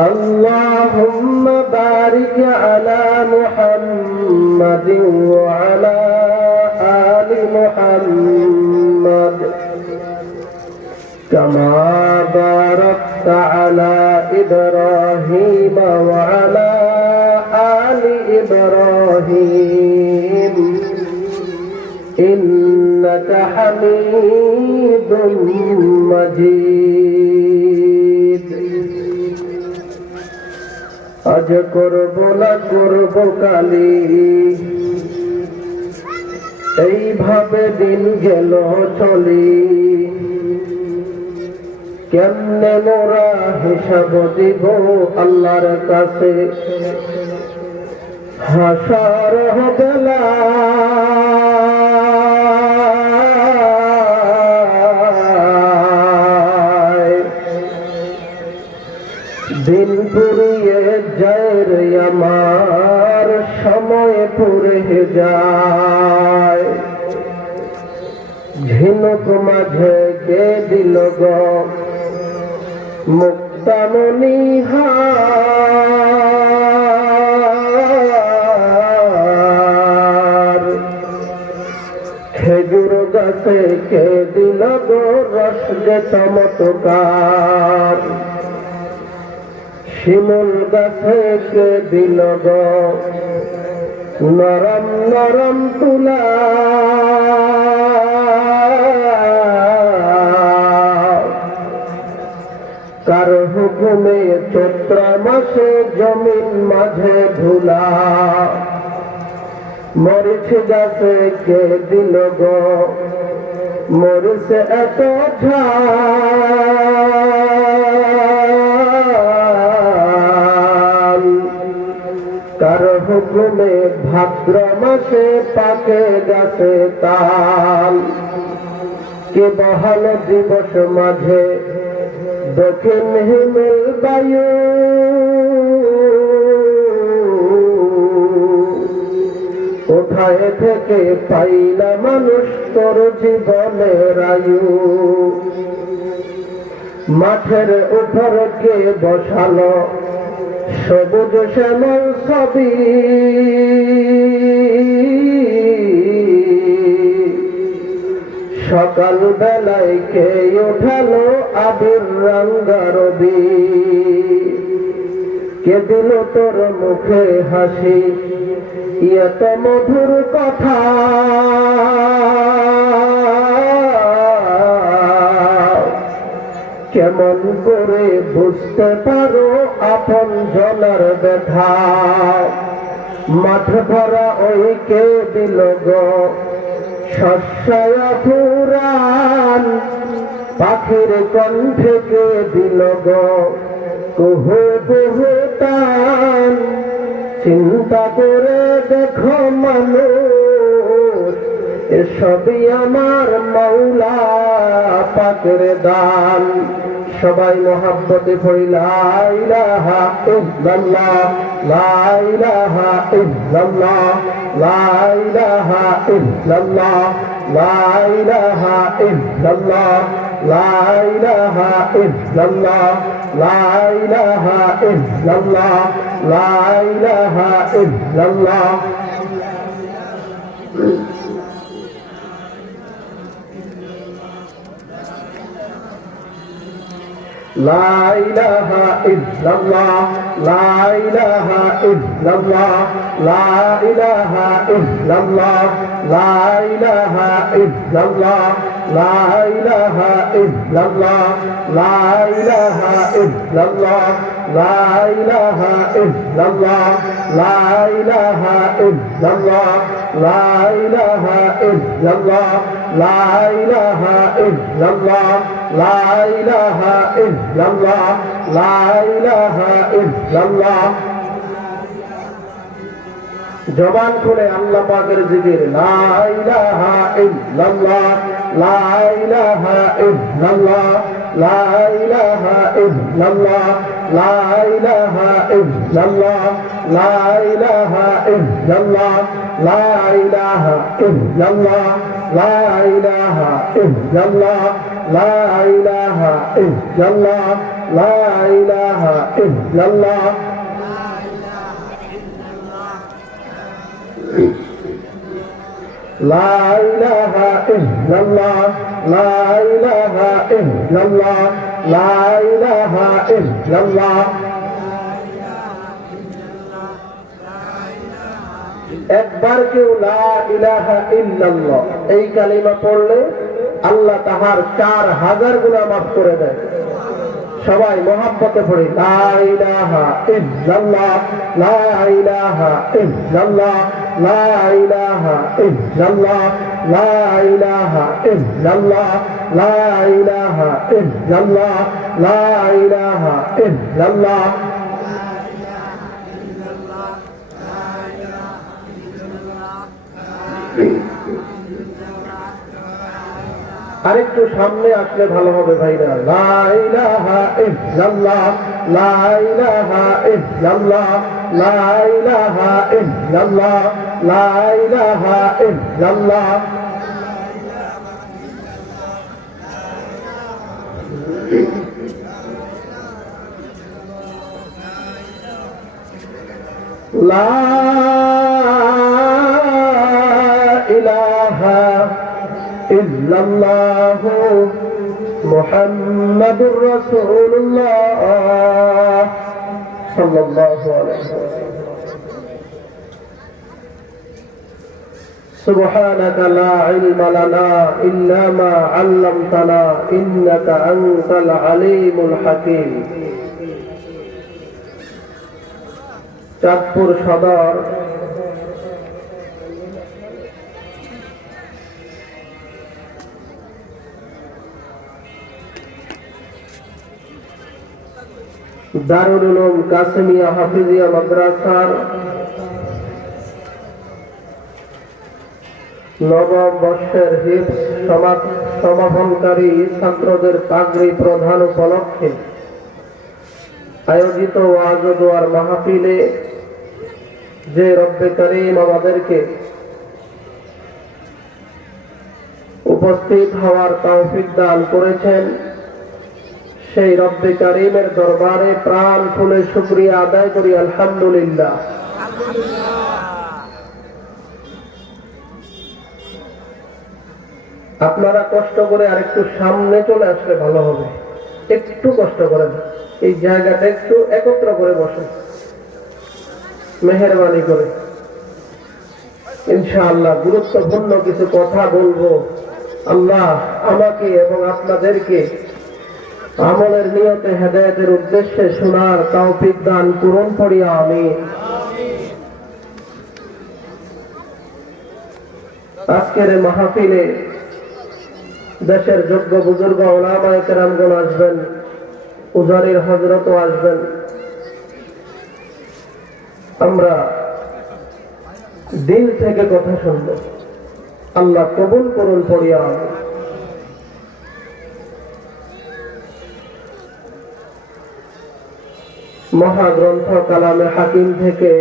اللهم بارك على محمد وعلى آل محمد كما باركت على إبراهيم وعلى آل إبراهيم إنك حميد مجيد আজ করব না করব কালি এইভাবে দিন গেল চলি কেমনে মোরা হিসাব দিব আল্লাহর কাছে হাসর বেলা দিন পুরিয়ে যায় রে আমার সময় পুরে যায় ঝিনুক মাঝে কে দিল গো মুক্তামণি হার খেজুর গাছে কে দিল গো রস যে চমৎকার শিমুল গাছে কে দিল গো নরম নরম তুলা কার হুকুমে চৈত্র মাসে জমিন মাঝে ধুলা মরিচ গাছে কে দিল গো মরিচ এত ঝাল কার হুকুমে ভাদ্র মাসে পাকে গাছে তাল কে বহাল দিবস মাঝে দক্ষিণ হিমেল বায়ু কোথায় থেকে পাইলা মানুষ তোর জীবনের আয়ু মাঠের উপর কে বসালো সবুজ শ্যামল ছবি সকাল বেলায় কে উঠালো আবির রঙা রবি কে দিল তোর মুখে হাসি এত মধুর কথা কেমন করে বুঝতে পারো আপন জনের ব্যথা মাঠ ভরা ওই কে দিল গো শস্যয় পুরাণ পাখির কণ্ঠে কে দিল গো কুহু কুহু টান চিন্তা করে দেখো মানুষ এসবই আমার মাওলা পাকের দান সবাই মহাব্বতে পড়ি লা ইলাহা ইল্লাল্লাহ লা ইলাহা ইল্লাল্লাহ লা ইলাহা ইল্লাল্লাহ লা ইলাহা ইল্লাল্লাহ লা ইলাহা ইল্লাল্লাহ লা ইলাহা ইল্লাল্লাহ লা ইলাহা ইল্লাল্লাহ লা ইলাহা ইল্লাল্লাহ লা ইলাহা ইল্লাল্লাহ লা ইলাহা ইল্লাল্লাহ লা ইলাহা ইল্লাল্লাহ লা ইলাহা ইল্লাল্লাহ লা ইলাহা ইল্লাল্লাহ লা ইলাহা ইল্লাল্লাহ লা ইলাহা ইল্লাল্লাহ লা ইলাহা ইল্লাল্লাহ লা ইলাহা ইল্লাল্লাহ লা ইলাহা ইল্লাল্লাহ লা ইলাহা ইল্লাল্লাহ জবান খুলে আল্লাহ পাকের জিকির লা ইলাহা ইল্লাল্লাহ লা ইলাহা ইল্লাল্লাহ লা ইলাহা ইল্লাল্লাহ লা ইলাহা ইল্লাল্লাহ লা ইলাহা ইল্লাল্লাহ লা ইলাহা ইল্লাল্লাহ লা ইলাহা ইল্লাল্লাহ লা ইলাহা ইল্লাল্লাহ লা ইলাহা ইল্লাল্লাহ লা ইলাহা ইল্লাল্লাহ লা ইলাহা ইল্লাল্লাহ লা ইলাহা ইল্লাল্লাহ। একবার কেউ লা ইলাহা ইল্লাল্লাহ এই কালিমা পড়লে আল্লাহ তাহার 4000 গুনাহ মাফ করে দেয়। সবাই মহব্বতে পড়ি লা ইলাহা ইল্লাল্লাহ লা ইলাহা ইল্লাল্লাহ লা ইলাহা ইল্লাল্লাহ লা ইলাহা ইল্লাল্লাহ লা ইলাহা ইল্লাল্লাহ লা ইলাহা ইল্লাল্লাহ। আরেকটু সামনে আসলে ভালো হবে ভাইরা। লা ইলাহা ইল্লাল্লাহ লা ইলাহা ইল্লাল্লাহ লা ইলাহা ইল্লাল্লাহ লা ইলাহা ইল্লাল্লাহ। লা ইলাহা ইল্লাল্লাহ মুহাম্মাদুর রাসূলুল্লাহ সাল্লাল্লাহু আলাইহি ওয়াসাল্লাম। সুবহানাকা লা ইলমা লানা ইল্লা মা 'আল্লামতানা ইন্নাকা আনতাল আলীমুল হাকীম। চাঁদপুর সদর দারুল উলুম কাসেমিয়া হাফিজিয়া মাদ্রাসার নবম বর্ষের হিফজ সমাপনকারী ছাত্রদের পাগড়ি প্রদান উপলক্ষে আয়োজিত ওয়াজ ও দোয়ার মাহফিলে যে রব্বে করিম আমাদেরকে উপস্থিত হওয়ার তৌফিক দান করেছেন, সেই রব্বে করিমের দরবারে প্রাণ খুলে শুকরিয়া আদায় করি আলহামদুলিল্লাহ। আপনারা কষ্ট করে আরেকটু সামনে চলে আসলে ভালো হবে। একটু কষ্ট করেন, এই জায়গাটা একটু একত্র করে বসেন মেহেরবানি করে। ইনশাআল্লাহ গুরুত্বপূর্ণ কিছু কথা বলবো। আল্লাহ আমাকে এবং আপনাদেরকে আমলের নিয়তে হেদায়েতের উদ্দেশ্যে শোনার তৌফিক দান করুন পড়িয়া আমিন। আজকের এই মাহফিলে দেশের যোগ্য বুজুর্গ উলামায়ে কেরামগণ আসবেন, উজারির হযরতও আসবেন। আমরা দিল থেকে কথা শুনব। আল্লাহ কবুল করুন পড়িয়া আমিন। মহাগ্রন্থ কালামে হাকিম থেকে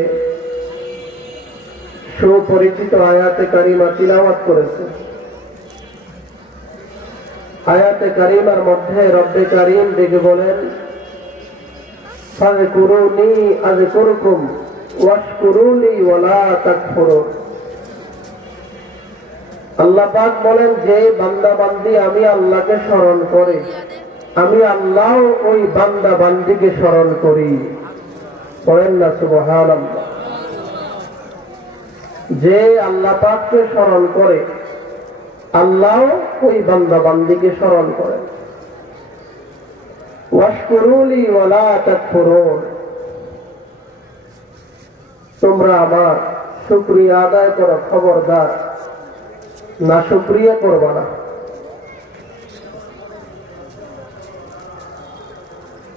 সুপরিচিত আয়াতে কারিমা তিলাওয়াত করেছে। আয়াতে কারিমার মধ্যে রব্বে কারিম দেখে বলেন, ফাযকুরুনি আযকুরকুম ওয়াশকুরুলি ওয়ালা তাকফুরুন। আল্লাহ পাক বলেন, যে বান্দা বান্দি আমি আল্লাহকে স্মরণ করে, আমি আল্লাহ ওই বান্দা বান্দিকে স্মরণ করি। পড়েন না সুবহানাল্লাহ। যে আল্লাহ পাককে স্মরণ করে, আল্লাহ ওই বান্দা বান্দিকে স্মরণ করে। ওয়াশকুরুলি ওয়ালা তাকফুরুন। তোমরা আমার শুকরিয়া আদায় করো, খবরদার না শুকরিয়া করবা না।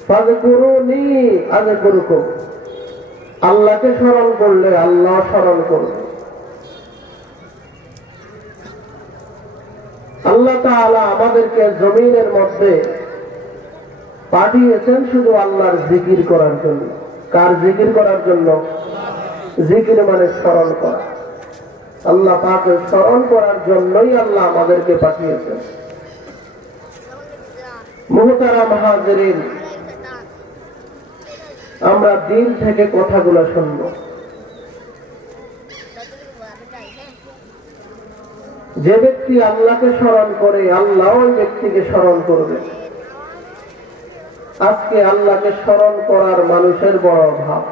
ফাযকুরুনি আযকুরকুম। আল্লাহকে স্মরণ করলে আল্লাহ স্মরণ করবে। আল্লাহ তাআলা আমাদেরকে জমিনের মধ্যে পাঠিয়েছেন শুধু আল্লাহর জিকির করার জন্য। কার জিকির করার জন্য? জিকির মানে স্মরণ করা। আল্লাহ পাকের স্মরণ করার জন্যই আল্লাহ আমাদেরকে পাঠিয়েছেন। মুহতারাম হাজিরিন, আমরা দিল থেকে কথাগুলো শুনব। যে ব্যক্তি আল্লাহকে স্মরণ করে, আল্লাহ ওই ব্যক্তিকে স্মরণ করবে। আজকে আল্লাহকে স্মরণ করার মানুষের বড় অভাব।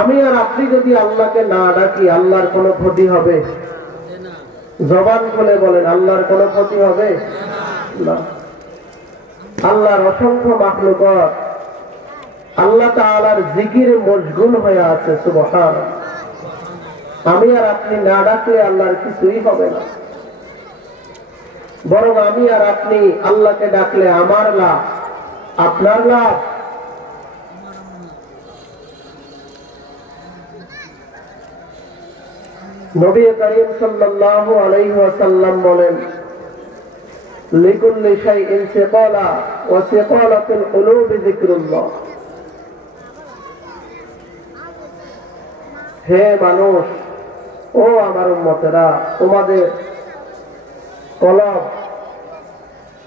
আমি আর আপনি যদি আল্লাহকে না ডাকি, আল্লাহর কোনো ক্ষতি হবে? জবান খুলে বলেন, আল্লাহর কোনো ক্ষতি হবে না। আল্লাহর অসংখ্য মাখলুকাত আল্লাহ তাআলার জিকিরে মশগুল হয়ে আছে। সুবহানাল্লাহ। আমি আর আপনি না ডাকলে আল্লাহর কিছুই হবে না, বরং আমি আর আপনি আল্লাহকে ডাকলে আমার লাভ, আপনার লাভ। নবী করিম সাল্লাল্লাহু আলাইহি ওয়াসাল্লাম বলেন, লিকুল্লি শাইইন সিকালা ওয়া সিকালাতুল কুলুবি যিকরুল্লাহ। হে মানুষ, ও আমার উম্মতেরা, তোমাদের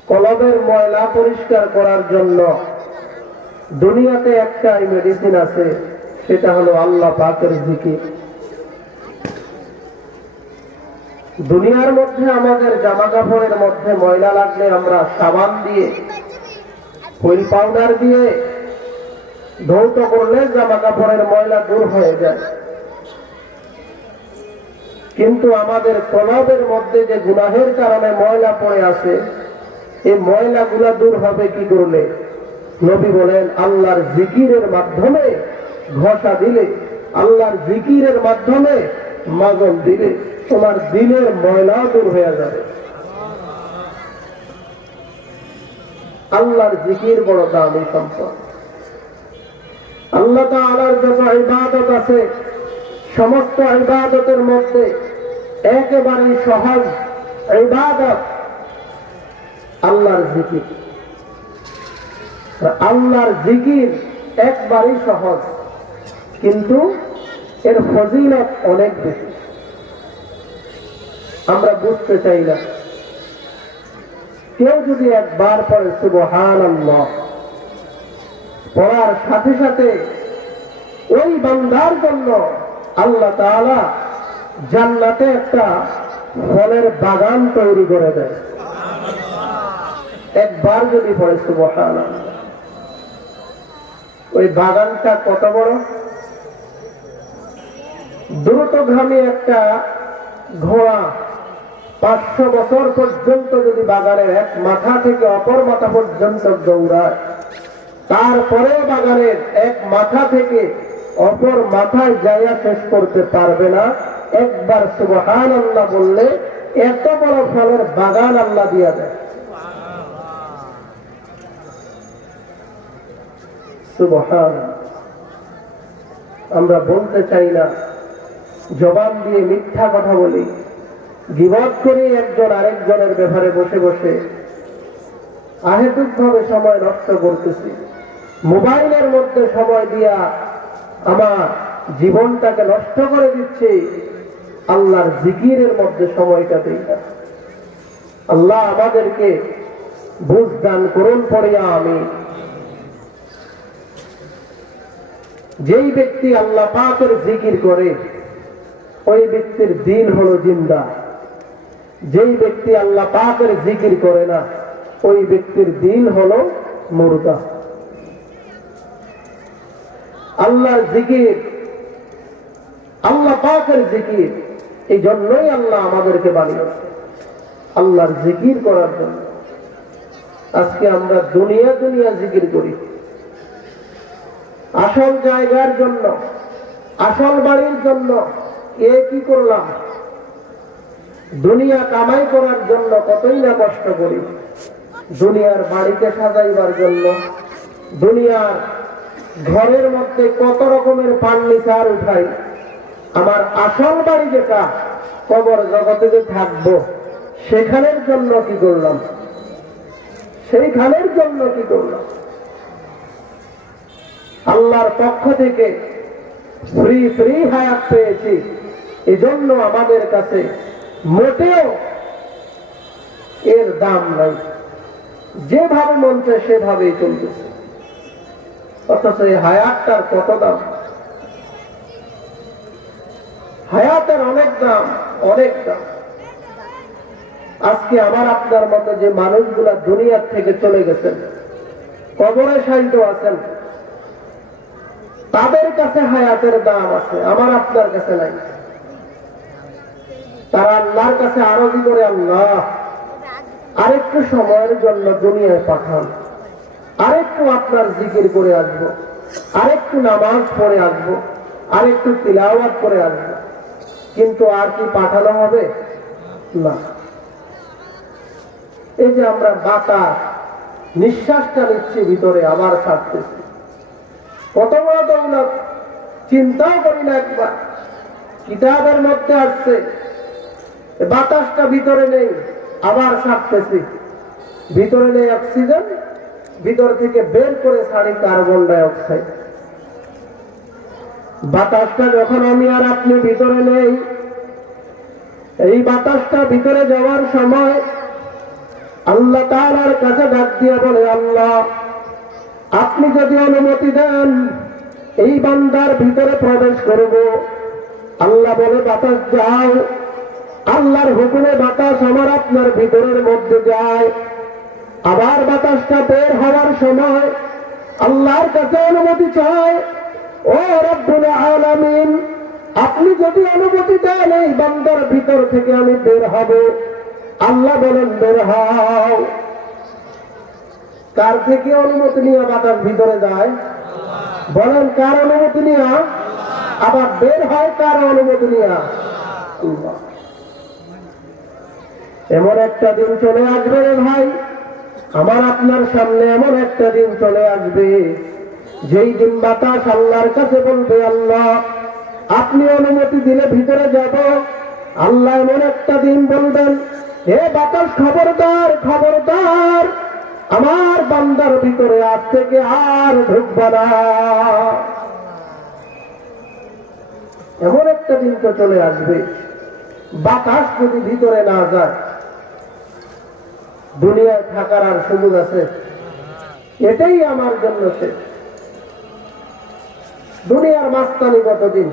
কলবের ময়লা পরিষ্কার করার জন্য দুনিয়াতে একটাই মেডিসিন আছে, সেটা হলো আল্লাহ পাকের জিকির। দুনিয়ার মধ্যে আমাদের জামা কাপড়ের মধ্যে ময়লা লাগলে আমরা সাবান দিয়ে, হুইল পাউডার দিয়ে ধৌত করলে জামা কাপড়ের ময়লা দূর হয়ে যায়। কিন্তু আমাদের কলবের মধ্যে যে গুনাহের কারণে ময়লা পড়ে আছে, এই ময়লাগুলা দূর হবে কি করলে? নবী বলেন, আল্লাহর জিকিরের মাধ্যমে ঘষা দিলে, আল্লাহর জিকিরের মাধ্যমে মাজল দিলে তোমার দিলের ময়লা দূর হয়ে যাবে। আল্লাহর জিকির বড় দামি সম্পদ। আল্লাহ তাআলার যত ইবাদত আছে, সমস্ত ইবাদতের মধ্যে একেবারে সহজ ইবাদত আল্লাহর জিকির। আল্লাহর জিকির একবারই সহজ, কিন্তু এর ফজিলত অনেক বেশি। আমরা বুঝতে চাই না। কেউ যদি একবার পড়ে সুবহানাল্লাহ, পড়ার সাথে সাথে ওই বান্দার জন্য আল্লাহ তাআলা জান্নাতে একটা ফলের বাগান তৈরি করে দেয়। একবার যদি পড়ে সুবহানাল্লাহ, ওই বাগানটা কত বড়! দ্রুতগামী একটা ঘোড়া 500 বছর পর্যন্ত যদি বাগানের এক মাথা থেকে অপর মাথা পর্যন্ত দৌড়ায়, তারপরে বাগানের এক মাথা থেকে অপর মাথায় যাইয়া শেষ করতে পারবে না। একবার সুবহানাল্লাহ বললে এত বড় ফলের বাগান আল্লাহ দিয়া দেয়। সুবহানাল্লাহ। আমরা বলতে চাই না, জবান দিয়ে মিথ্যা কথা বলি, গীবত করে একজন আরেকজনের ব্যাপারে বসে বসে আহেতুক ভাবে সময় নষ্ট করতেছি। মোবাইলের মধ্যে সময় দিয়া আমার জীবনটাকে নষ্ট করে দিচ্ছে। আল্লাহর জিকিরের মধ্যে সময়টা দেই না। আল্লাহ আমাদেরকে বুঝ দান করুন, পড়িয়া আমি। যেই ব্যক্তি আল্লাহ পাকের জিকির করে, ওই ব্যক্তির দিল হলো জিন্দা। যেই ব্যক্তি আল্লাহ পাকের জিকির করে না, ওই ব্যক্তির দিল হলো মুর্দা। আল্লাহর জিকির, আল্লাহ পাকের জিকির, এই জন্যই আল্লাহ আমাদেরকে বানিয়েছে, আল্লাহর জিকির করার জন্য। আজকে আমরা দুনিয়া দুনিয়া জিকির করি, আসল জায়গার জন্য, আসল বাড়ির জন্য। এ কি করলাম? দুনিয়া কামাই করার জন্য কতই না কষ্ট করি, দুনিয়ার বাড়িতে সাজাইবার জন্য, দুনিয়ার ঘরের মধ্যে কত রকমের ফার্নিচার উঠাই। আমার আসল বাড়ি যেটা, কবর জগতে যে থাকবো, সেখানের জন্য কি করলাম? সেইখানের জন্য কি করলাম? আল্লাহর পক্ষ থেকে ফ্রি ফ্রি হায়াত পেয়েছি, এজন্য আমাদের কাছে মোটেও এর দাম নাই, যেভাবে মন চায় সেভাবেই চলতেছে। অথচ এই হায়াতটার কত দাম, হায়াতের অনেক দাম, অনেক দাম। আজকে আমার আপনার মতো যে মানুষগুলা দুনিয়ার থেকে চলে গেছেন, কবরে শায়িত আছেন, তাদের কাছে হায়াতের দাম আছে, আমার আপনার কাছে নাই। তারা আল্লাহর কাছে আরজি করে, আল্লাহ আরেকটু সময়ের জন্য দুনিয়ায় পাঠান, আরেকটু আপনার জিকির করে আসবো, আরেকটু নামাজ পড়ে আসবো, আরেকটু তিলাওয়াত করে আসবো। কিন্তু আর কি পাঠানো হবে? না। এই যে আমরা বাতাস, নিঃশ্বাসটা নিচ্ছি ভিতরে, আবার ছাড়তেছি, কত বড় দৌলত, চিন্তাও করি না একবার। কিতাবের মধ্যে আসছে বাতাসটা ভিতরে নেই, আবার ছাড়তেছি, ভিতরে নেই অক্সিজেন, ভিতর থেকে বের করে ছাড়ি কার্বন ডাই অক্সাইড। বাতাসটা যখন আমি আর আপনি ভিতরে নেই, এই বাতাসটা ভিতরে যাওয়ার সময় আল্লাহ তাআলার কাছে ডাক দিয়ে বলে, আল্লাহ আপনি যদি অনুমতি দেন এই বান্দার ভিতরে প্রবেশ করব। আল্লাহ বলে, বাতাস যাও। আল্লাহর হুকুমে বাতাস আমার আপনার ভিতরের মধ্যে যায়। আবার বাতাসটা বের হওয়ার সময় আল্লাহর কাছে অনুমতি চায়, ও রব্বুল আলামিন আপনি যদি অনুমতি দেন এই বান্দার ভিতর থেকে আমি বের হব। আল্লাহ বলেন, বের হও। কার থেকে অনুমতি নিয়ে বাতাস ভিতরে যায়? বলেন, কার অনুমতি নিয়ে? আবার বের হয় কার অনুমতি নিয়ে? আল্লাহ। এমন একটা দিন চলে আসবে রে ভাই, আমার আপনার সামনে এমন একটা দিন চলে আসবে, যেই দিন বাতাস আল্লাহর কাছে বলবে, আল্লাহ আপনি অনুমতি দিলে ভিতরে যাব। আল্লাহ এমন একটা দিন বলবেন, হে বাতাস খবরদার, খবরদার, আমার বান্দার ভিতরে আজ থেকে আর ঢুকবা না। এমন একটা দিন তো চলে আসবে, বাতাস যদি ভিতরে না যায় দুনিয়ায় থাকার আর সুযোগ আছে? এটাই আমার জন্য শেষ। দুনিয়ার মাস্তানি কতদিন,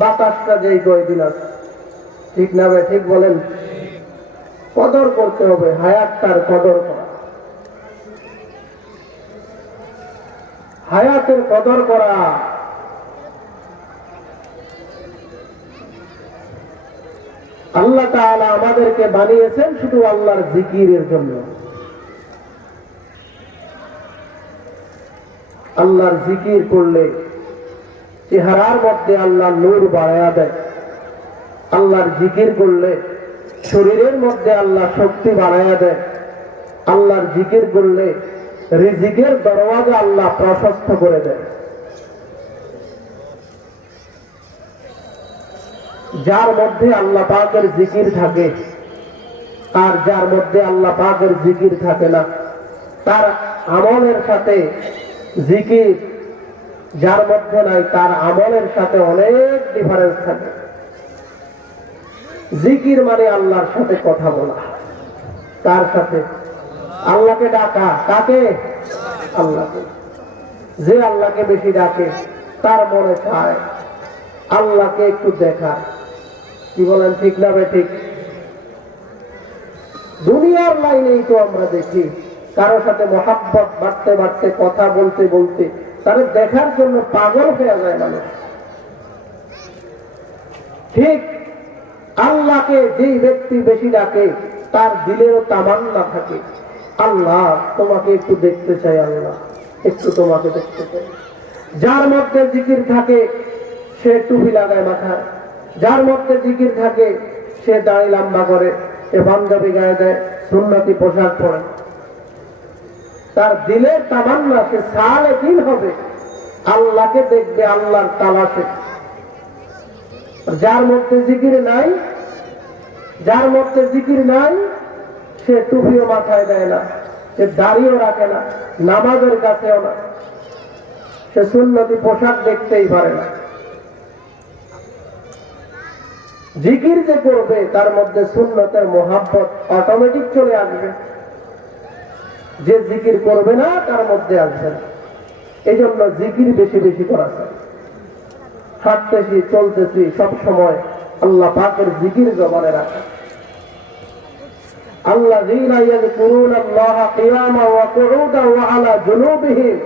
বাতাসটা যেই কয়দিন আছে, ঠিক না ভাই? ঠিক বলেন। কদর করতে হবে, হায়াতটার কদর করা, হায়াতের কদর করা। আল্লাহ তাআলা আমাদেরকে বানিয়েছেন শুধু আল্লাহর জিকিরের জন্য। আল্লাহর জিকির করলে চেহারার মধ্যে আল্লাহ নূর বাড়ায়া দেয়। আল্লাহর জিকির করলে শরীরের মধ্যে আল্লাহ শক্তি বাড়ায়া দেয়। আল্লাহর জিকির করলে রিজিকের দরওয়াজা আল্লাহ প্রশস্ত করে দেয়। যার মধ্যে আল্লাহ পাকের জিকির থাকে আর যার মধ্যে আল্লাহ পাকের জিকির থাকে না, তার আমলের সাথে জিকির যার মধ্যে নাই, তার আমলের সাথে অনেক ডিফারেন্স থাকে। জিকির মানে আল্লাহর সাথে কথা বলা। কার সাথে? আল্লাহকে ডাকা। কাকে? আল্লাহকে। যে আল্লাহকে বেশি ডাকে তার মনে চায় আল্লাহকে একটু দেখা। কি বলেন, ঠিক না ভাই? ঠিক। দুনিয়ার লাইনেই তো আমরা দেখি কারো সাথে মহাব্বত বাড়তে বাড়তে, কথা বলতে বলতে তাদের দেখার জন্য পাগল হয়ে যায় মানুষ। ঠিক আল্লাহকে যেই ব্যক্তি বেশি ডাকে তার দিলেও তামান্না থাকে, আল্লাহ তোমাকে একটু দেখতে চাই, আল্লাহ একটু তোমাকে দেখতে চাই। যার মধ্যে জিকির থাকে সে টুপি লাগায় মাথায়, যার মধ্যে জিকির থাকে সে দাড়ি লম্বা করে, সে পাঞ্জাবি গায়ে দেয়, সুন্নতি পোশাক পরে। তার দিলের তামান্না সে সালেহীন হবে, আল্লাহকে দেখবে, আল্লাহর তালাশে। যার মধ্যে জিকির নাই, যার মধ্যে জিকির নাই, সে টুপিও মাথায় দেয় না, সে দাড়িও রাখে না, নামাজের কাছেও না, সে সুন্নতি পোশাক দেখতেই পারে না। জিকির যে করবে তার মধ্যে সুন্নতের মোহাব্বত অটোমেটিক চলে আসবে। যে জিকির করবে না তার মধ্যে আসবে না। এই জন্য জিকির বেশি বেশি করা চাই। হাঁটতেছি চলতেছি সব সময় আল্লাহ পাকের জিকির জবানে রাখা। আল্লাযীনা ইয়াযকুরুনাল্লাহা কিয়ামান ওয়া কুউদান ওয়া আলা জুনুবিহিম।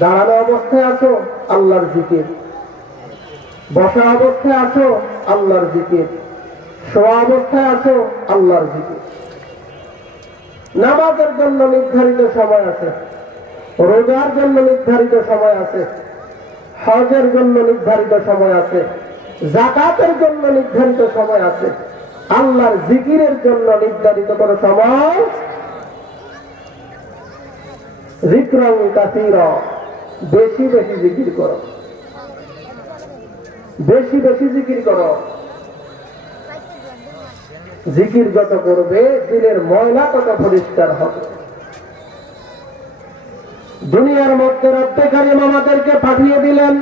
দাঁড়ানো অবস্থায় আছো আল্লাহর জিকির, বসা অবস্থায় আছো আল্লাহর জিকির, শোয়া অবস্থায় আছো আল্লাহর জিকির। নামাজের জন্য নির্ধারিত সময় আছে, রোজার জন্য নির্ধারিত সময় আছে, হজের জন্য নির্ধারিত সময় আছে, যাকাতের জন্য নির্ধারিত সময় আছে। আল্লাহর জিকিরের জন্য নির্ধারিত কোন সময়? যিকরান কাসীরা, বেশি বেশি জিকির করো, বেশি বেশি জিকির করো। জিকির যত করবে দিলের ময়লা তত পরিষ্কার হবে। দুনিয়ার মধ্যে রব্বে কারীম আমাদেরকে পাঠিয়ে দিলেন।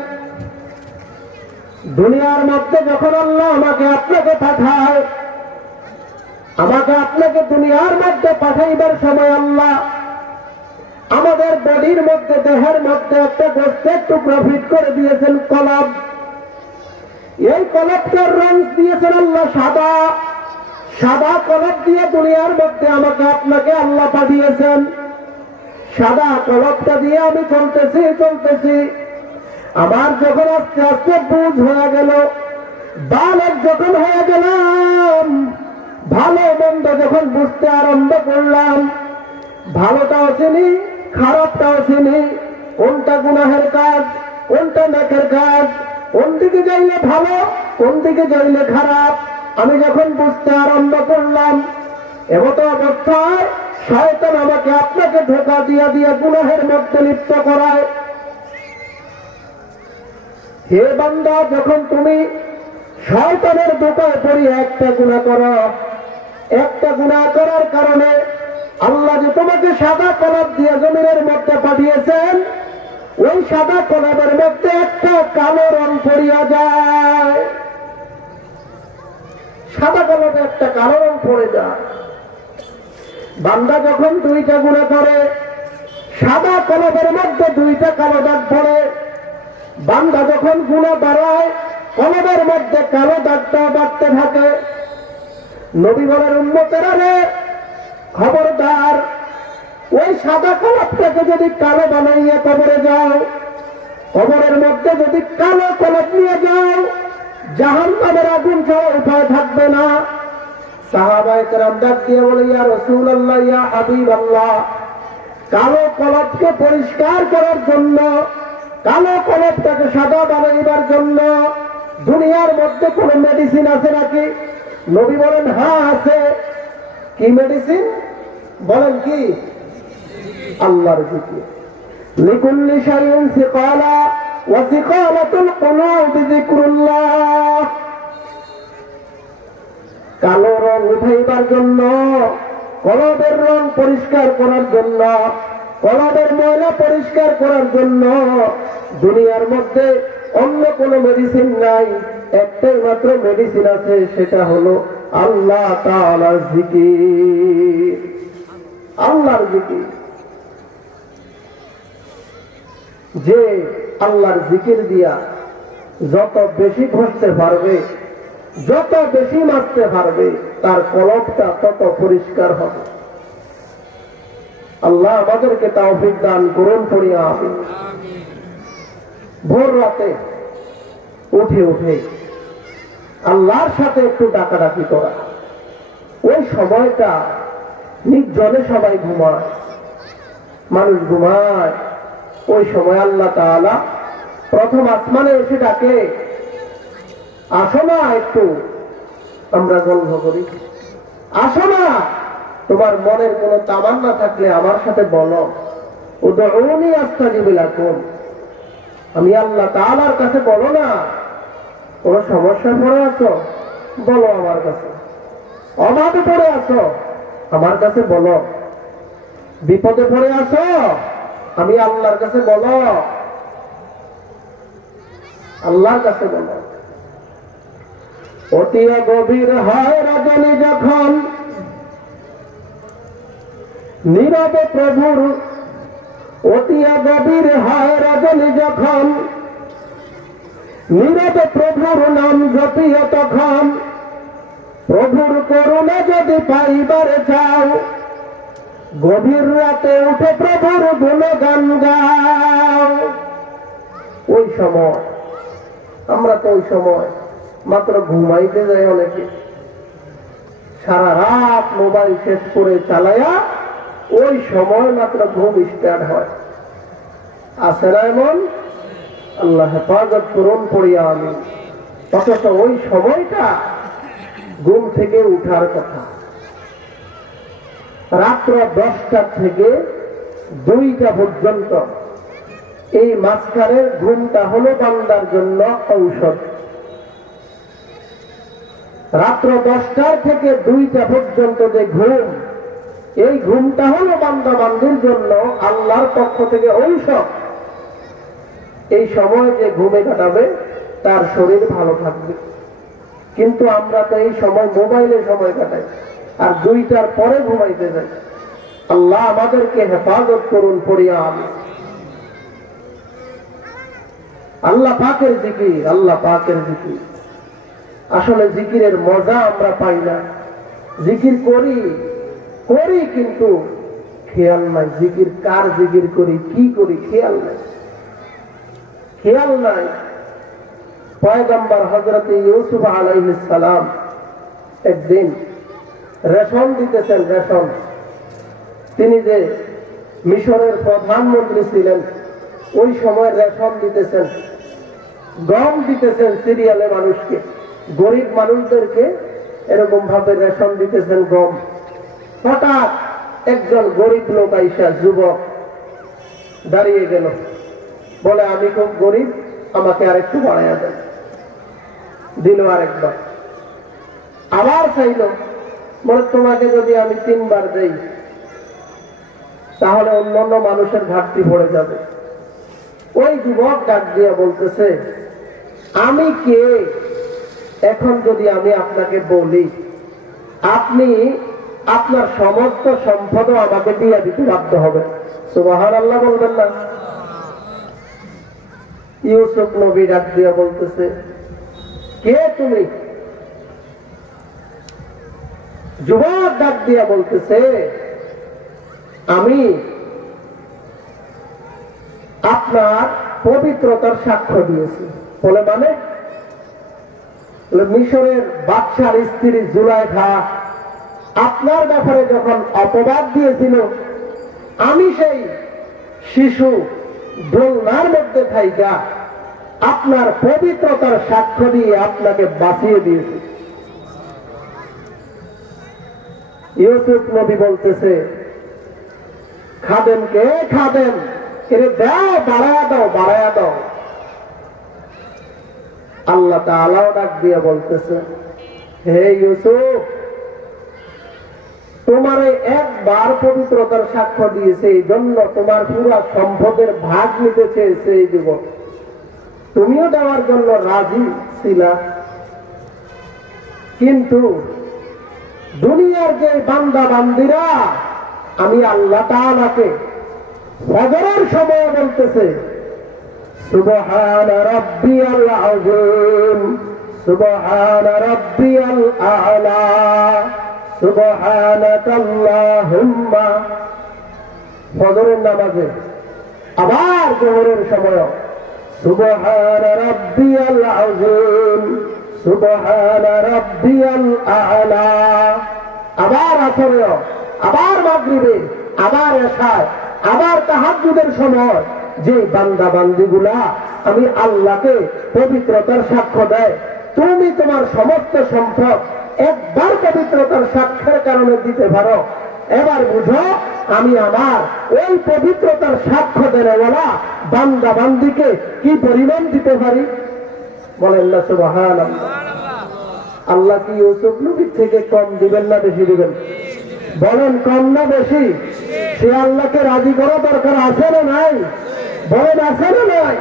দুনিয়ার মধ্যে যখন আল্লাহ আমাকে আপনাকে পাঠায়, আমাকে আপনাকে দুনিয়ার মধ্যে পাঠাইবার সময় আল্লাহ আমাদের বডির মধ্যে, দেহের মধ্যে একটা গোস্তের টুকরা ফিট করে দিয়েছেন কলব। এই কলবটার রং দিয়েছেন আল্লাহ সাদা। সাদা কলব দিয়ে দুনিয়ার মধ্যে আমাকে আপনাকে আল্লাহ পাঠিয়েছেন। সাদা কলবটা দিয়ে আমি চলতেছি। আমার যখন আস্তে আস্তে বুঝ হয়ে গেল, বালক যখন হয়ে গেলাম, ভালো মন্দ যখন বুঝতে আরম্ভ করলাম, ভালোটাও চিনি খারাপটাও চিনি, কোনটা গুনাহের কাজ কোনটা নেকের কাজ, কোন দিকে যাইলে ভালো কোন দিকে যাইলে খারাপ, আমি যখন বুঝতে আরম্ভ করলাম, এমতো অবস্থায় শয়তান আমাকে আপনাকে ধোঁকা দিয়া দিয়া গুনাহের মধ্যে লিপ্ত করায়। হে বান্দা, যখন তুমি শয়তানের ধোঁকায় পড়িয়ে একটা গুনাহ করো, একটা গুনাহ করার কারণে আল্লাহ যে তোমাকে সাদা কলব দিয়ে জমিনের মধ্যে পাঠিয়েছেন, ওই সাদা কলবের মধ্যে একটা কালো রং পড়িয়া যায়। সাদা কলবে একটা কালো রং পড়ে যায়। বান্দা যখন দুইটা গুনাহ করে, সাদা কলবের মধ্যে দুইটা কালো দাগ পড়ে। বান্দা যখন গুনাহ বাড়ায়, কলবের মধ্যে কালো দাগটা বাড়তে থাকে। নবী বলেন, উম্মতেরা রে, খবরদার, ওই সাদা কলবটাকে যদি কালো বানাইয়া কবরে যাও, কবরের মধ্যে যদি কালো কলব নিয়ে যাও, জাহান্নামের আগুন ছাড়া উপায় থাকবে না। সাহাবায়ে কেরাম ডাক দিয়ে বলে, ইয়া রাসূলুল্লাহ, ইয়া হাবিবাল্লাহ, কালো কলবকে পরিষ্কার করার জন্য, কালো কলবটাকে সাদা বানাইবার জন্য দুনিয়ার মধ্যে কোন মেডিসিন আছে নাকি? নবী বলেন, হ্যাঁ আছে। কি মেডিসিন? বলেন কি? আল্লাহর জিকির। লিকুল্লি শাইইন সিকালা ওয়া সিকালাতুল কুলুবি যিকরুল্লাহ। কালো রং উঠাইবার জন্য, কলবের রং পরিষ্কার করার জন্য, কলবের ময়লা পরিষ্কার করার জন্য দুনিয়ার মধ্যে অন্য কোনো মেডিসিন নাই। একটাই মাত্র মেডিসিন আছে, সেটা হলো আল্লাহ তাআলার জিকির। আল্লাহর জিকির। যে আল্লাহর জিকির দিয়া যত বেশি ঘষতে পারবে, যত বেশি মারতে পারবে, তার কলবটা তত পরিষ্কার হবে। আল্লাহ আমাদেরকে তৌফিক দান করুন, পড়িয়া আমিন। ভোর রাতে উঠে আল্লাহর সাথে একটু ডাকাডাকি করা। ওই সময়টা নির্জনে সবাই ঘুমায়, মানুষ ঘুমায়। ওই সময় আল্লাহ তাআলা প্রথম আসমানে এসে ডাকে, আসো না একটু আমরা গল্প করি, আসো না, তোমার মনের কোনো তামান্না থাকলে আমার সাথে বলো। উদউনি আস্তাজিব লাকুম, আমি আল্লাহ তাআলার কাছে বলো না। কোন সমস্যায় পড়ে আছো, বলো আমার কাছে। অভাবে পড়ে আছো, আমার কাছে বলো। বিপদে পড়ে আছো, আমি আল্লাহর কাছে বলো, আল্লাহর কাছে বলো। অতি গভীর হয় রজনী যখন, নীরবে প্রভুর অতি গভীর হয় রজনী যখন, নীরবে প্রভুর নাম জপিও তখন। প্রভুর করুণা যদি পাইবার চাও, গভীর রাতে উঠে প্রভুর গুণগান গাও। ওই সময় আমরা তো ওই সময় মাত্র ঘুমাইতে যাই, অনেকে সারা রাত মোবাইল শেষ করে চালায়া ওই সময় মাত্র ঘুম স্টার্ট হয়। আছে না এমন? আল্লাহ হেফাজত করুন পড়িয়া আমি। অথচ ওই সময়টা ঘুম থেকে উঠার কথা। রাত্র 10টা থেকে 2টা পর্যন্ত এই মাঝখানের ঘুমটা হলো বান্দার জন্য ঔষধ। রাত্র 10টা থেকে 2টা পর্যন্ত যে ঘুম, এই ঘুমটা হলো বান্দা বান্দির জন্য আল্লাহর পক্ষ থেকে ঔষধ। এই সময় যে ঘুমে কাটাবে তার শরীর ভালো থাকবে। কিন্তু আমরা তো এই সময় মোবাইলে সময় কাটাই আর 2টার পরে ঘুমাইতে যাই। আল্লাহ আমাদেরকে হেফাজত করুন পড়িয়া আমি। আল্লাহ পাকের জিকির, আল্লাহ পাকের জিকির। আসলে জিকিরের মজা আমরা পাই না। জিকির করি করি কিন্তু খেয়াল নাই জিকির কার জিকির করি, কি করি, খেয়াল নাই, খেয়াল নাই। পয়গম্বর হযরত ইউসুফ আলাইহিস সালাম একদিন রেশন দিতেছেন, রেশন। তিনি যে মিশরের প্রধানমন্ত্রী ছিলেন, ওই সময় রেশন দিতেছেন, গম দিতেছেন সিরিয়ালে মানুষকে, গরিব মানুষদেরকে এরকম ভাবে রেশন দিতেছেন গম। হঠাৎ একজন গরিব লোক আইসা, যুবক দাঁড়িয়ে গেল, বলে আমি খুব গরিব, আমাকে আরেকটু বাড়াইয়া দেন। দিল আরেকবার, আবার চাইল, বলে তোমাকে যদি আমি 3বার দেই তাহলে অন্যান্য মানুষের ঘাটতি পড়ে যাবে। ওই যুবক ডাক দিয়া বলতেছে, আমি কে এখন যদি আমি আপনাকে বলি আপনি আপনার সমস্ত সম্পদও আমাকে দিয়ে দিতে বাধ্য হবে? সুবহানাল্লাহ বলবেন না? ইউসুফ নবী ডাক দিয়া বলতেছে, কে তুমি? যুবক ডাক দিয়া বলতেছে, আমি আপনার পবিত্রতার সাক্ষ্য দিয়েছি। বলে মানে? মিশরের বাদশার স্ত্রী জুলাইখা আপনার ব্যাপারে যখন অপবাদ দিয়েছিল, আমি সেই শিশু দোলনার মধ্যে থাইকা আপনার পবিত্রতার সাক্ষ্য দিয়ে আপনাকে বাঁচিয়ে দিয়েছি। ইউসুফ নবী বলতেছে, খাদেমকে, খাদেম এরে দাও, বাড়ায়া দাও, বাড়ায়া দাও। আল্লাহ তাআলাও ডাক দিয়ে বলতেছে, হে ইউসুফ, তোমার একবার পবিত্রতার সাক্ষ্য দিয়েছে, এই জন্য তোমার পুরা সম্পদের ভাগ নিতে চেয়েছে এই যুবক। তুমিও দেওয়ার জন্য রাজি ছিলা, কিন্তু দুনিয়ার যে বান্দা বান্দিরা আমি আল্লাহ তাআলাকে ফজরের সময় বলতেছে, সুবহান রাব্বিয়াল আযীম, সুবহান রাব্বিয়াল আ'লা, সুবহানাকাল্লাহুম্মা। ফজরের নামাজে আবার জোহরের সময় সুবহান রাব্বিয়াল আযীম, সুবহান রাব্বিয়াল আ'লা। আবার আসরে, আবার মাগরিবে, আবার এশায়, আবার তাহাজ্জুদের সময় যে বান্দা বান্দিগুলা আমি আল্লাহকে পবিত্রতার সাক্ষ্য দেয়, তুমি তোমার সমস্ত সম্পদ একবার পবিত্রতার সাক্ষ্যের কারণে দিতে পারো, এবার বুঝো আমি আমার ওই পবিত্রতার সাক্ষ্য দেওয়ালা বান্দা বান্দিকে কি পরিমাণ দিতে পারি। বলেন না সুবহানাল্লাহ। আল্লাহ কি ইউসুফ নবীর থেকে কম দিবেন না বেশি দিবেন? বলেন কম না বেশি? সে আল্লাহকে রাজি করা দরকার আছে না নাই? বলেন আছে না নাই?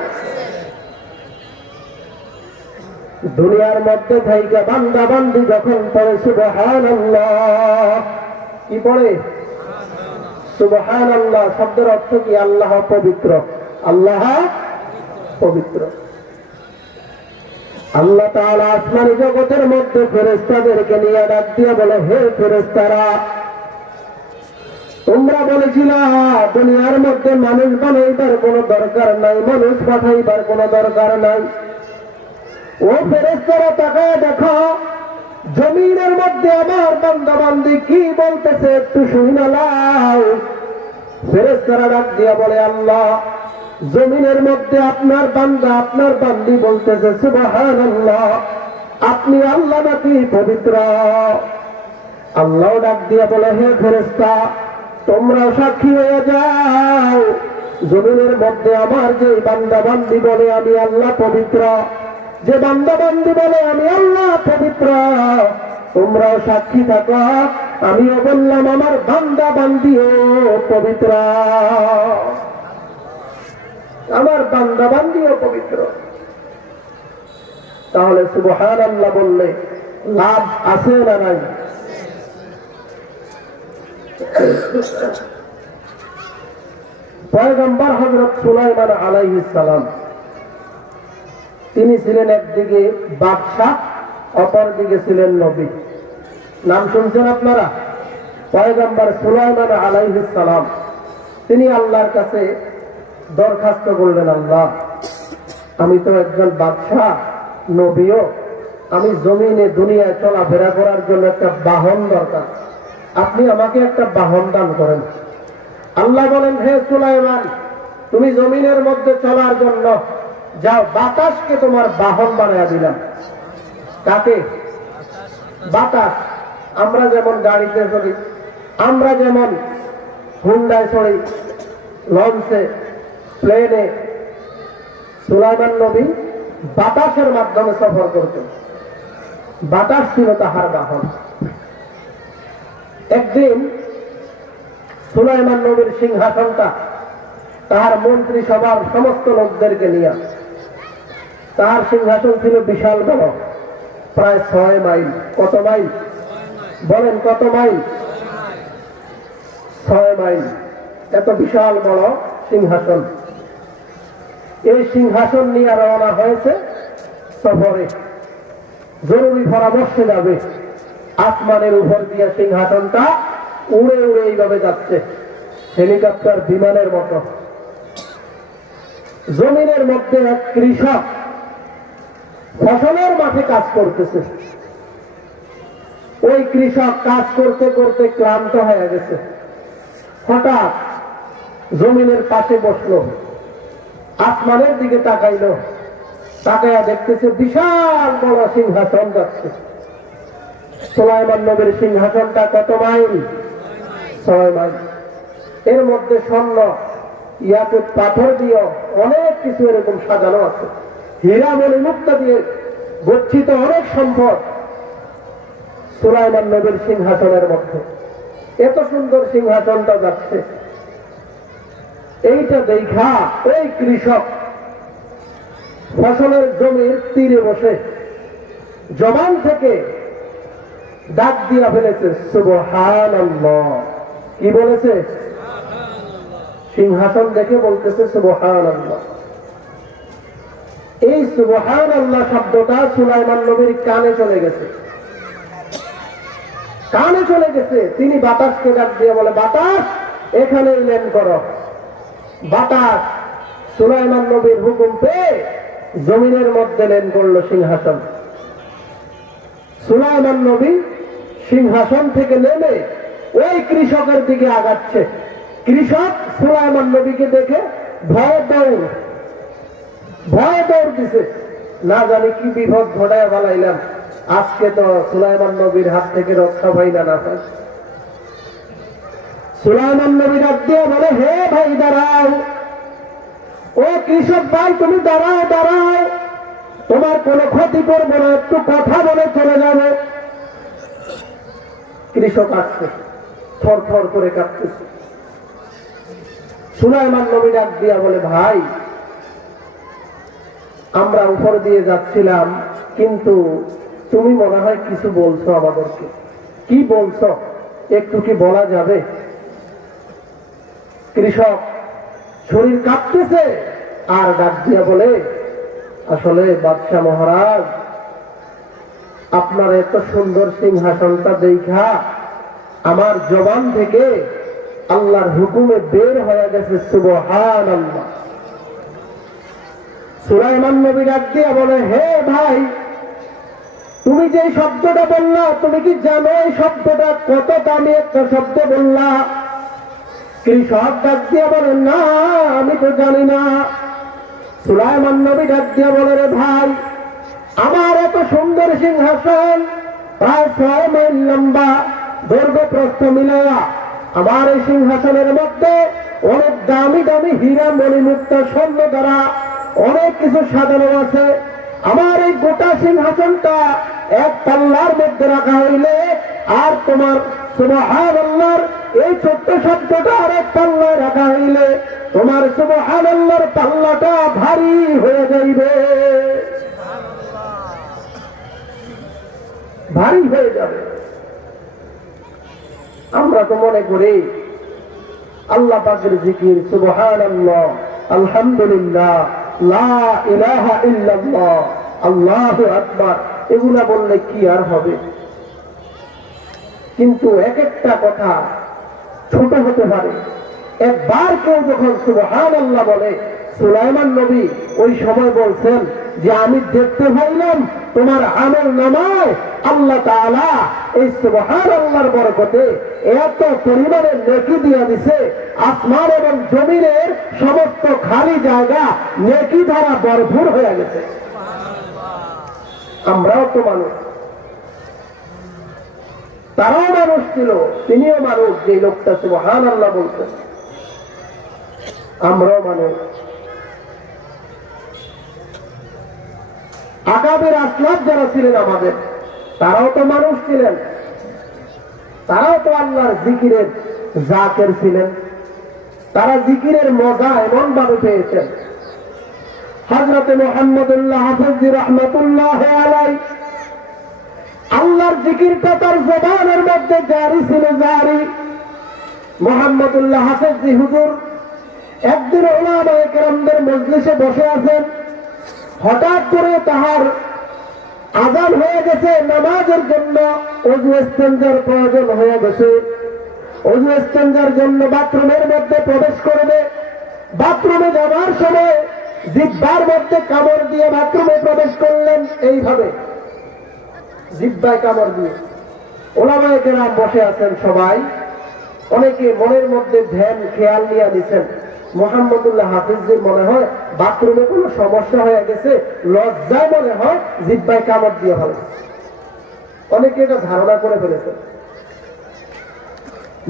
দুনিয়ার মধ্যে থাইকা বান্দা বান্দি যখন পড়ে সুবহানাল্লাহ, কি পড়ে? সুবহানাল্লাহ শব্দের অর্থ কি? আল্লাহ পবিত্র, আল্লাহ পবিত্র। আল্লাহ তাআলা আসমানি জগতের মধ্যে ফেরেশতাদেরকে নিয়ে ডাক দিয়ে বলে, হে ফেরেশতারা, তোমরা বলেছিলা দুনিয়ার মধ্যে মানুষ বানাইবার কোনো দরকার নাই, মানুষ পাঠাইবার কোনো দরকার নাই। ও ফেরেশতারা তাকায় দেখো, জমিনের মধ্যে আমার বান্দা বান্দি কি বলতেছে একটু শুনে নাও। ফেরেশতারা ডাক দিয়া বলে, আল্লাহ জমিনের মধ্যে আপনার বান্দা আপনার বান্দি বলতেছে সুবহানাল্লাহ, আপনি আল্লাহ নাকি পবিত্র? আল্লাহ ডাক দিয়া বলে, হে ফেরেশতা, তোমরা সাক্ষী হয়ে যাও, জমিনের মধ্যে আমার যে বান্দা বান্দি বলে আমি আল্লাহ পবিত্র, যে বান্দা বান্দি বলে আমি আল্লাহ পবিত্র, তোমরাও সাক্ষী থাকো, আমিও বললাম আমার বান্দা বান্দিও পবিত্র, আমার বান্দা বান্দিও পবিত্র। তাহলে সুবহানাল্লাহ বললে লাভ আছে না নাই? পয়গম্বর হযরত সুলাইমান আলাইহিস সালাম, তিনি ছিলেন একদিকে বাদশাহ, অপরদিকে ছিলেন নবী। নাম শুনছেন আপনারা? পয়গম্বর সুলাইমান আলাইহিস সালাম, তিনি আল্লাহর কাছে দরখাস্ত করলেন, আল্লাহ আমি তো একজন বাদশাহ, নবীও, আমি জমিনে দুনিয়ায় চলাফেরা করার জন্য একটা বাহন দরকার, আপনি আমাকে একটা বাহন দান করেন। আল্লাহ বলেন, হে সুলাইমান, তুমি জমিনের মধ্যে চলার জন্য যাও, বাতাসকে তোমার বাহন বানায়া দিলাম। কাকে? বাতাস। আমরা যেমন গাড়িতে চলি, আমরা যেমন হুন্ডায় চড়ি, লঞ্চে, প্লেনে, সুলাইমান নবী বাতাসের মাধ্যমে সফর করতেন, বাতাস ছিল তাহার বাহন। একদিন সুলাইমান নবীর সিংহাসনটা তাহার মন্ত্রী সভার সমস্ত লোকদেরকে নিয়ে, তাহার সিংহাসন ছিল বিশাল বড়, প্রায় 6 মাইল। কত মাইল বলেন? কত মাইল? 6 মাইল। এত বিশাল বড় সিংহাসন। এই সিংহাসন নিয়ে রওনা হয়েছে সফরে, জরুরি পরামর্শে যাবে। আসমানের উপর দিয়ে সিংহাসনটা উড়ে উড়ে এইভাবে যাচ্ছে, হেলিকপ্টার, বিমানের মতো। জমিনের মধ্যে এক কৃষক ফসলের মাঠে কাজ করতেছে। ওই কৃষক কাজ করতে করতে ক্লান্ত হয়ে গেছে। হঠাৎ জমিনের পাশে বসলো, আসমানের দিকে তাকাইলো, তাকাইয়া দেখতেছে বিশাল বড় সিংহাসন যাচ্ছে। সুলাইমান নবীর সিংহাসনটা কত মাইল? 6 মাইল। এর মধ্যে স্বর্ণ, ইয়াকুত, পাথর দিয়ে অনেক কিছু এরকম সাজানো আছে, হীরা মণি মুক্তা দিয়ে গচ্ছিত অনেক সম্পদ সুলাইমান নবীর সিংহাসনের মধ্যে। এত সুন্দর সিংহাসনটা যাচ্ছে, এইটা দেখা ওই কৃষক ফসলের জমির তীরে বসে জবান থেকে ডাক দিয়া ফেলেছে সুবহানাল্লাহ। কি বলেছে? সিংহাসন দেখে বলতেছে সুবহানাল্লাহ। এই সুবহানাল্লাহ শব্দটা সুলাইমান নবীর কানে চলে গেছে, কানে চলে গেছে। তিনি বাতাসকে ডাক দিয়ে বলে, বাতাস এখানে ল্যান্ড করো। বাতাস সুলাইমান নবীর হুকুম পেয়ে জমিনের মধ্যে ল্যান্ড করলো সিংহাসন। সুলাইমান নবী সিংহাসন থেকে নেমে ওই কৃষকের দিকে আগাচ্ছে। কৃষক সুলাইমান নবীকে দেখে ভয়ে দৌড় দিছে, না জানি কি বিপদ ঘটায় ফেলাইলাম, আজকে তো সুলাইমান নবীর হাত থেকে রক্ষা পাইলা না পাই। সুলাইমান নবী ডাক দিয়ে বলে, হে ভাই দাঁড়াও, ও কৃষক ভাই তুমি দাঁড়াও, দাঁড়াও, তোমার কোনো ক্ষতি করবো না, একটু কথা বলে চলে যাবে। কৃষক আসছে, থর থর করে কাঁপতেছে। সুলাইমান নবী ডাক দিয়া বলে, ভাই আমরা উপর দিয়ে যাচ্ছিলাম, কিন্তু তুমি মনে হয় কিছু বলছো আমাদেরকে। কি বলছো একটু কি বলা যাবে? কৃষক শরীর কাঁপতেছে আর ডাক দিয়া বলে, আসলে বাদশাহ মহারাজ, আপনার এত সুন্দর সিংহাসনটা দেখা আমার জবান থেকে আল্লাহর হুকুমে বের হয়ে গেছে সুবহানাল্লাহ। সুলাইমান নবী ডাক দিয়া বলে, হে ভাই, তুমি যে শব্দটা বললা, তুমি কি জানো এই শব্দটা কত দামি একটা শব্দ বললা? কৃষক ডাক দিয়া বলে, না, আমি তো জানি না। সুলাইমান নবী ডাক দিয়া বলে, রে ভাই, আমার এত সুন্দর সিংহাসন, প্রায় 6 মাইল লম্বা, দৈর্ঘ্য প্রস্থ মিলাইয়া আমার এই সিংহাসনের মধ্যে অনেক দামি দামি হীরা মণিমুক্তা স্বর্ণ দ্বারা অনেক কিছু সাজানো আছে। আমার এই গোটা সিংহাসনটা এক পাল্লার মধ্যে রাখা হইলে, আর তোমার সুবহানাল্লাহর এই ছোট্ট শব্দটা আর এক পাল্লায় রাখা হইলে তোমার সুবহানাল্লাহর পাল্লাটা ভারী হয়ে যাইবে, ভারী হয়ে যাবে। আমরা তো মনে করি আল্লাহ পাকের জিকির সুবহানাল্লাহ, আলহামদুলিল্লাহ, লা ইলাহা ইল্লাল্লাহ, আল্লাহু আকবার, এগুলা বললে কি আর হবে? কিন্তু এক একটা কথা ছোট হতে পারে। একবার কেউ যখন সুবহানাল্লাহ বলে, সুলাইমান নবী ওই সময় বলছেন যে আমি দেখতে পাইলাম তোমার আমল নামায় আল্লাহ তাআলা এই সুবহানাল্লাহর বরকতে এত পরিমাণে নেকি দিয়ে দিছে, আসমান এবং জমিনের সমস্ত খালি জায়গা নেকি দ্বারা ভরপুর হয়ে গেছে। আমরাও তো মানুষ, তারাও মানুষ ছিল, তিনিও মানুষ, যে লোকটা সুবহানাল্লাহ বলছেন। আমরাও মানুষ। আকাবের আসলাফ যারা ছিলেন আমাদের, তারাও তো মানুষ ছিলেন, তারাও তো আল্লাহর জিকিরের জাকের ছিলেন। তারা জিকিরের মজা এমন ভাবে পেয়েছেন। হযরত মুহাম্মদুল্লাহ হাফেজি রাহমাতুল্লাহ আলাইহি, আল্লাহর জিকিরটা তার জবানের মধ্যে জারি ছিল, জারি। মুহাম্মদুল্লাহ হাফেজি হুজুর একদিন উলামায়ে কেরামদের মজলিসে বসে আছেন। হঠাৎ করে তাহার আযান হয়ে গেছে, নামাজের জন্য ওযু ইস্তেনজার প্রয়োজন হয়ে গেছে। ওযু ইস্তেনজার জন্য বাথরুমের মধ্যে প্রবেশ করবে। বাথরুমে যাওয়ার সময় জিহ্বার মধ্যে কামড় দিয়ে বাথরুমে প্রবেশ করলেন, এইভাবে জিহ্বায় কামড় দিয়ে। উলামায়ে কেরাম বসে আছেন সবাই, অনেকে মনের মধ্যে ধ্যান খেয়াল নিয়ে নিছেন, মুহাম্মদুল্লাহ হাফিজের মনে হয় বাথরুমে কোনো সমস্যা হয়ে গেছে, লজ্জায় মনে হয় জিহ্বায় কামড় দিয়ে ফেলে। অনেকে এটা ধারণা করে ফেলেছেন।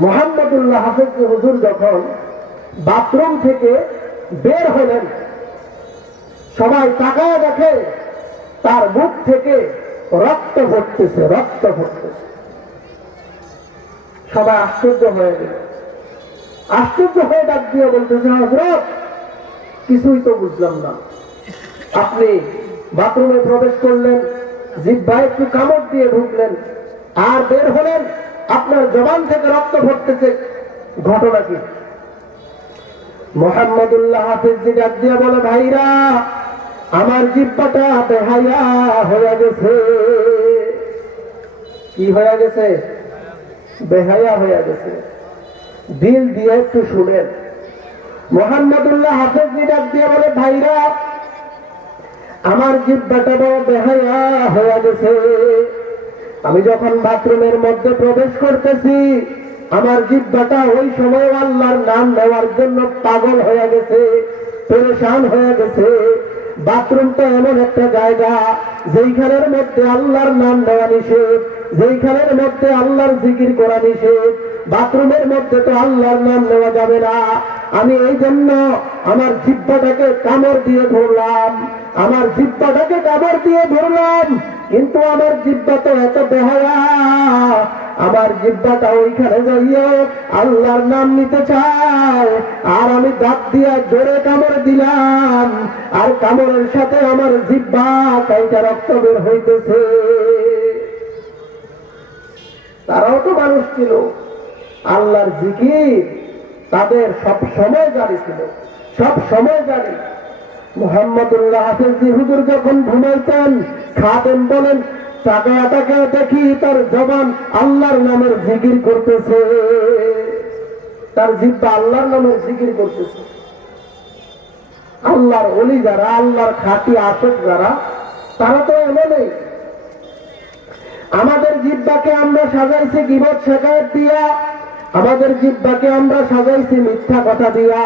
মুহাম্মদুল্লাহ হাফিজ হুজুর যখন বাথরুম থেকে বের হলেন, সবাই তাকায় দেখে তার মুখ থেকে রক্ত পড়তেছে, রক্ত পড়তেছে। সবাই আশ্চর্য হয়ে গেল। আশ্চর্য হয়ে ডাক দিয়ে বলতেছে, হযরত, কিছুই তো বুঝলাম না। আপনি বাথরুমে প্রবেশ করলেন, জিহ্বায় একটু কামড় দিয়ে ঢুকলেন, আর বের হলেন, আপনার জবান থেকে রক্ত পড়তেছে, ঘটনা কি? মুহাম্মদুল্লাহ হাফিজ ডাক দিয়ে বলে, ভাইরা, আমার জিহ্বাটা বেহায়া হয়ে গেছে। কি হয়ে গেছে? বেহায়া হয়ে গেছে। দিল দিয়ে একটু শুনেন। মুহাম্মদুল্লাহ হাফিজ ডাক দিয়ে বলে, ভাইরা, আমার জিহ্বাটা বড় বেহায়া হয়ে গেছে। আমি যখন বাথরুমের মধ্যে প্রবেশ করতেছি, আমার জিহ্বাটা ওই সময় আল্লাহর নাম নেওয়ার জন্য পাগল হয়ে গেছে, পেরেশান হয়ে গেছে। বাথরুমটা এমন একটা জায়গা যেইখানের মধ্যে আল্লাহর নাম নেওয়া নিষেধ, যেইখানের মধ্যে আল্লাহর জিকির করা নিষেধ। বাথরুমের মধ্যে তো আল্লাহর নাম নেওয়া যাবে না। আমি এই জন্য আমার জিহ্বাটাকে কামড় দিয়ে ধরলাম, আমার জিহ্বাটাকে কামড় দিয়ে ধরলাম, কিন্তু আমার জিহ্বা তো এত বেহায়া, আমার আমার জিহ্বাটা ওইখানে যাইয়া আল্লাহর নাম নিতে চায়, আর আমি দাঁত দিয়া জোরে কামড় দিলাম, আর কামড়ের সাথে আমার জিহ্বা কাইটা রক্ত বের হইতেছে। তারাও তো মানুষ ছিল, আল্লাহর জিকির তাদের সব সময় জারি ছিল, সব সময় জারি। মুহাম্মদুল্লাহ হাফেজি হুজুর যখন ঘুমাইতেন, খাদেম বলেন তাকায়া তাকায়া দেখি তার জবান আল্লাহর নামের জিকির করতেছে, তার জিহ্বা আল্লাহর নামের জিকির করতেছে। আল্লাহর ওলি যারা, আল্লাহর খাঁটি আশেক যারা, তারা তো এমনই। আমাদের জিহ্বাকে আমরা সাজাইছি গীবত শিকায়ত দিয়া, আমাদের জিহ্বাকে আমরা সাজাইছি মিথ্যা কথা দিয়া,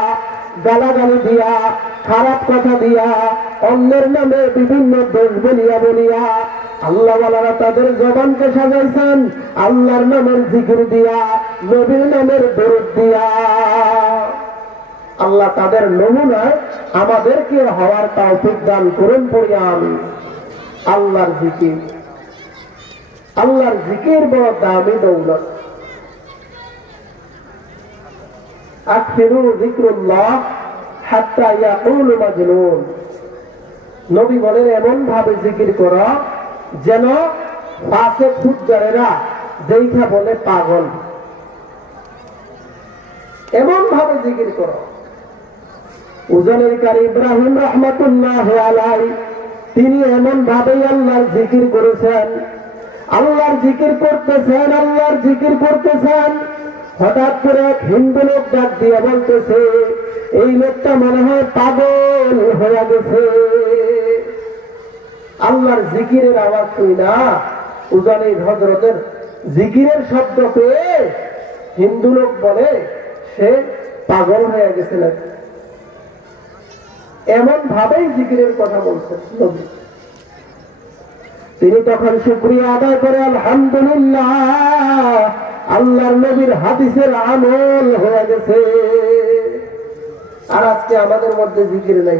গালাগালি দিয়া, খারাপ কথা দিয়া, অন্যের নামে বিভিন্ন দোষ বলিয়া বলিয়া। আল্লাহওয়ালারা তাদের জবানকে সাজাইছেন আল্লাহর নামের জিকির দিয়া, নবীর নামের দরুদ দিয়া। আল্লাহ তাদের নমুনায় আমাদেরকে হওয়ার তৌফিক দান করুন পড়িয়া আমি। আল্লাহর জিকির, আল্লাহর জিকির বড় দামি দৌলত। আকসিরু যিকরুল্লাহ হাত্তা ইয়াকুলু মাজনুন। নবী বলেন এমন ভাবে জিকির করো যেন ফাসিক ফুজ্জারেরা দেখা বলে পাগল, এমন ভাবে জিকির করো। উজানের কারি ইব্রাহিম রাহমাতুল্লাহ আলাইহি তিনি এমন ভাবেই আল্লাহর জিকির করেছেন। আল্লাহর জিকির করতেছেন, আল্লাহর জিকির করতেছেন, হঠাৎ করে এক হিন্দু লোক ডাক দিয়ে বলতেছে এই লোকটা মনে হয় পাগল হয়ে গেছে। আল্লাহর জিকিরের আওয়াজ শুই না, উজানি হযরতের জিকিরের শব্দ পেয়ে হিন্দু লোক বলে সে পাগল হয়ে গেছে। এমন ভাবেই জিকিরের কথা বলছেন নবী। তিনি তখন শুকরিয়া আদায় করে আলহামদুলিল্লাহ, আল্লাহর নবীর হাদিসের আমল হয়ে গেছে। আর আজকে আমাদের মধ্যে জিকির নাই।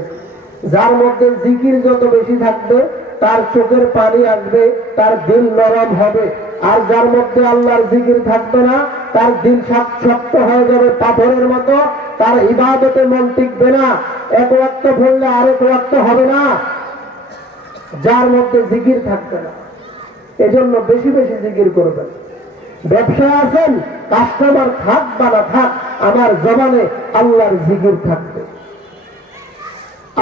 যার মধ্যে জিকির যত বেশি থাকবে তার চোখের পানি আসবে, তার দিল নরম হবে। আর যার মধ্যে আল্লাহর জিকির থাকবে না তার দিল শক্ত হয়ে যাবে পাথরের মতো, তার ইবাদতে মন টিকবে না, এক ওয়াক্ত পড়লে আরেক ওয়াক্ত হবে না। যার মধ্যে জিকির থাকবে না, এজন্য বেশি বেশি জিকির করবেন। ব্যবসায় আছেন, কাস্টমার থাক বা না থাক, আমার জবানে আল্লাহর জিকির থাকবে।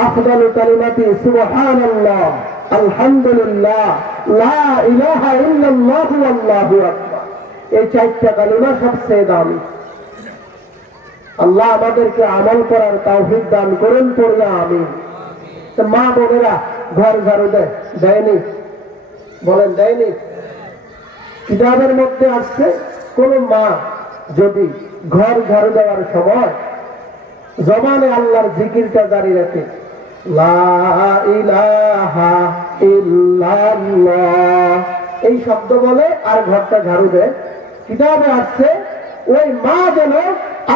আফদালু কালিমাতি সুবহানাল্লাহ, আলহামদুলিল্লাহ, লা ইলাহা ইল্লাল্লাহু আল্লাহু আকবার। এই চারটা কালিমা সবচেয়ে দামি। আল্লাহ আমাদেরকে আমল করার তৌফিক দান করুন পড়লে আমিন। মা বোনেরা ঘর ঝাড়ু দেয়নি? বলেন দেয়নি? কিতাবের মধ্যে আসছে কোন মা যদি ঘর ঝাড়ু দেওয়ার সময় জবানে আল্লাহর জিকিরটা জারি রাখে, লা ইলাহা ইল্লাল্লাহ এই শব্দ বলে আর ঘরটা ঝাড়ু দেয়, কিতাবে আসছে ওই মা যেন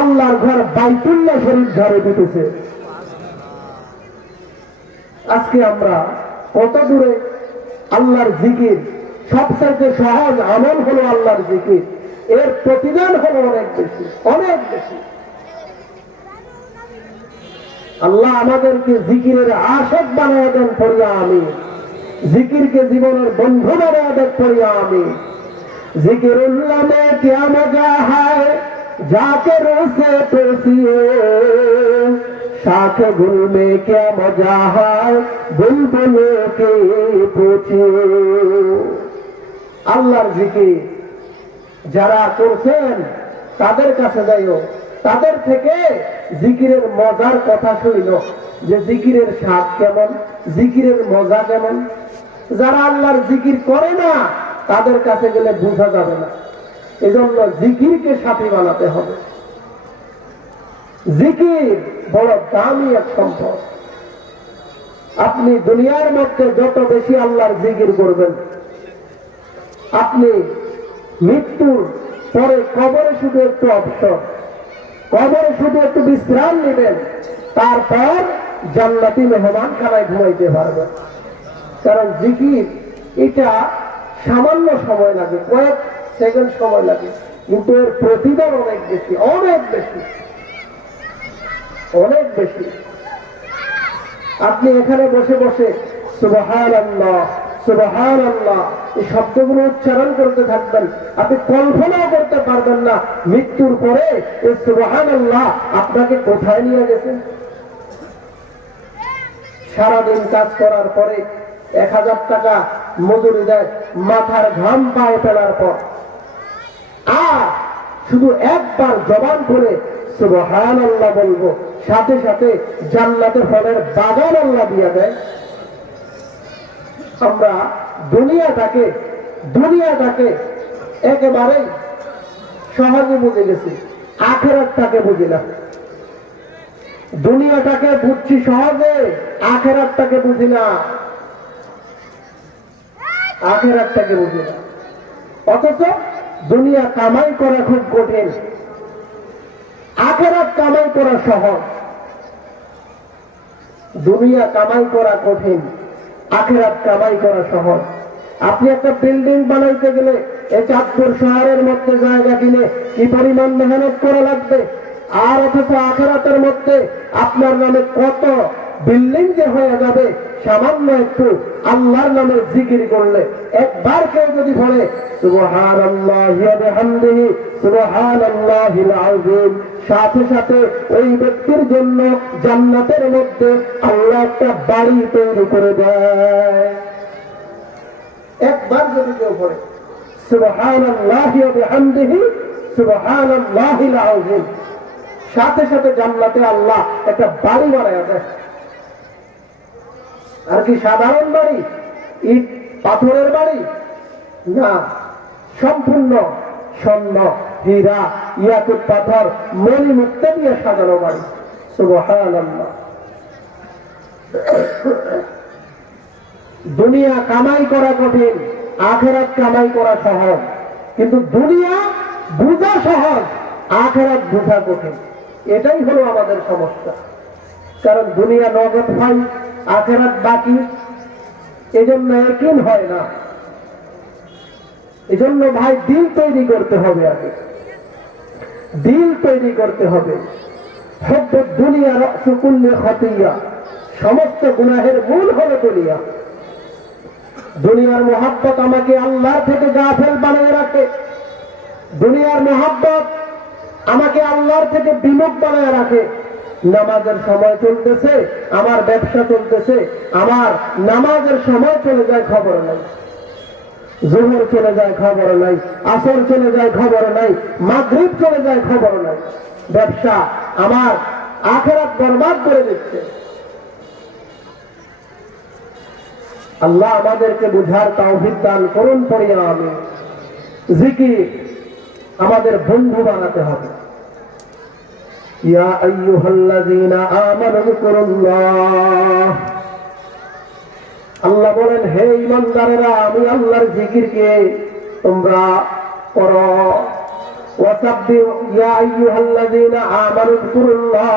আল্লাহর ঘর বাইতুল্লাহ শরীফ ঝাড়ু দিতেছে। আজকে আমরা কত দূরে আল্লাহর জিকির, সবচেয়ে সহজ আমল হলো আল্লাহর জিকির, এর প্রতিদান হলো অনেক বেশি, অনেক বেশি। আল্লাহ আমাদেরকে জিকিরের আশেক বানায় দেন পড়িয়া আমি, জিকিরকে জীবনের বন্ধু বানায় দেন পড়িয়া আমি। জিকিরুল্লাহ মে ক্যা মজা হায় जाके रोसे पेशिए शाख गुल में क्या मजा है बुलबुलों के पूछिए। আল্লাহর জিকির যারা করছেন তাদের কাছে যাইও, তাদের থেকে জিকিরের মজার কথা শুইল, যে জিকিরের স্বাদ কেমন, জিকিরের মজা কেমন। যারা আল্লাহর জিকির করে না তাদের কাছে গেলে বোঝা যাবে না। এজন্য জিকিরকে সাথী বানাতে হবে। জিকির বড় দামি এক সম্পদ। আপনি দুনিয়ার মধ্যে যত বেশি আল্লাহর জিকির করবেন, আপনি মৃত্যুর পরে কবরে শুধু একটু অবসর, কবরে শুধু একটু বিশ্রাম নেবেন, তারপর জান্নাতি মেহমান খানায় ঘুমাইতে পারবেন। কারণ জিকির এটা সামান্য সময় লাগে, কয়েক সেকেন্ড সময় লাগে, কিন্তু এর প্রতিদান অনেক বেশি, অনেক বেশি, অনেক বেশি। আপনি এখানে বসে বসে সুবহানাল্লাহ সুবহানাল্লাহ এই শব্দগুলো উচ্চারণ করতে থাকবেন, আপনি কল্পনাও করতে পারবেন না মৃত্যুর পরে এই সুবহানাল্লাহ আপনাকে কোথায় নিয়ে গেছে। সারাদিন কাজ করার পরে 1000 টাকা মজুরি দেয় মাথার ঘাম পায়ে ফেলার পর, আর শুধু একবার জবান খুলে সুবহানাল্লাহ বলবো, সাথে সাথে জান্নাতে ফলের বাগান আল্লাহ দিয়ে দেয়। আমরা দুনিয়াটাকে একেবারেই সহজে বুঝে গেছি, আখিরাতটাকে বুঝি না। দুনিয়াটাকে বুঝছি সহজে, আখিরাতটাকে বুঝি না, আখিরাতটাকে বুঝি না। অথচ দুনিয়া কামাই করা খুব কঠিন, আখিরাত কামাই করা সহজ। দুনিয়া কামাই করা কঠিন, আখিরাত কামাই করা সহজ। আপনি একটা বিল্ডিং বানাইতে গেলে এই চাঁদপুর শহরের মধ্যে জায়গা কিনে কি পরিমাণ মেহনত করা লাগবে, আর অথচ আখিরাতের মধ্যে আপনার নামে কত বিল্ডিং যে হয়ে যাবে সামান্য একটু আল্লাহর নামে জিকির করলে। একবার কেউ যদি বলে সুবহানাল্লাহি ওয়া বিহামদিহি সুবহানাল্লাহিল আযীম, সাথে সাথে ওই ব্যক্তির জন্য জান্নাতের মধ্যে আল্লাহ একটা বাড়ি তৈরি করে দেয়। একবার যদি কেউ বলে সুবহানাল্লাহি ওয়া বিহামদিহি সুবহানাল্লাহিল আযীম, সাথে সাথে জান্নাতে আল্লাহ একটা বাড়ি বানায় দেয়। আর কি সাধারণ বাড়ি, ইট পাথরের বাড়ি না, সম্পূর্ণ স্বর্ণ হীরা ইয়াকুত পাথর মণি মুক্তা দিয়ে সাজানো বাড়ি। সুবহানাল্লাহ। দুনিয়া কামাই করা কঠিন, আখিরাত কামাই করা সহজ। কিন্তু দুনিয়া বুঝা সহজ, আখিরাত বুঝা কঠিন। এটাই হলো আমাদের সমস্যা। কারণ দুনিয়া নগদ হয়, আখিরাত বাকি, এজন্য ইয়াকিন হয় না। এজন্য ভাই দিল তৈরি করতে হবে, আগে দিল তৈরি করতে হবে। হুব্বু দুনিয়া রাসু কুল্লি খাতিয়া, সমস্ত গুনাহের মূল হলো দুনিয়া। দুনিয়ার মোহাব্বত আমাকে আল্লাহ থেকে গাফেল বানিয়ে রাখে, দুনিয়ার মোহাব্বত আমাকে আল্লাহর থেকে বিমুখ বানিয়ে রাখে। নামাজের সময় চলতেছে, আমার ব্যবসা চলতেছে, আমার নামাজের সময় চলে যায় খবর নাই, জোহর চলে যায় খবর নাই, আসর চলে যায় খবর নাই, মাগরিব চলে যায় খবর নাই। ব্যবসা আমার আখিরাত বরবাদ করে দিচ্ছে। আল্লাহ আমাদেরকে বুঝার তাওফিক দান করুন, পড়িয়া আমি জিকির আমাদের বন্ধু বানাতে হবে। ইয়া আইয়ুহাল্লাযীনা আমানু যিকুরুল্লাহ, আল্লাহ বলেন হে ঈমানদারেরা, আমি আল্লাহর জিকিরকে তোমরা করো। ওয়াসাব্বিহু ইয়া আইয়ুহাল্লাযীনা আমানু যিকুরুল্লাহ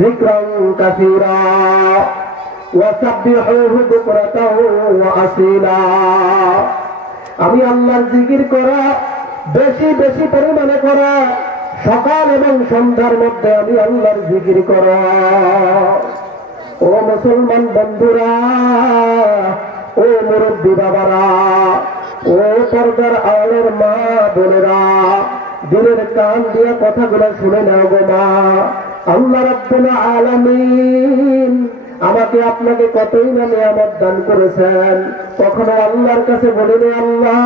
যিকরান কাসীরা ওয়াসাব্বিহুহু বুকরাতাও ওয়া আসীলা। আমি আল্লাহর জিকির করা, বেশি বেশি পরিমাণে করা, সকাল এবং সন্ধ্যার মধ্যে আমি আল্লাহর জিকির করা। ও মুসলমান বন্ধুরা, ও মুরব্বী বাবারা, ও পর্দার আলোর মা বোনেরা, দিলের কান দিয়ে কথাগুলো শুনে নাও গো মা। আল্লাহ রাব্বুল আলামিন আমাকে আপনাকে কতই না নিয়ামত দান করেছেন। কখনো আল্লাহর কাছে বলিনি আল্লাহ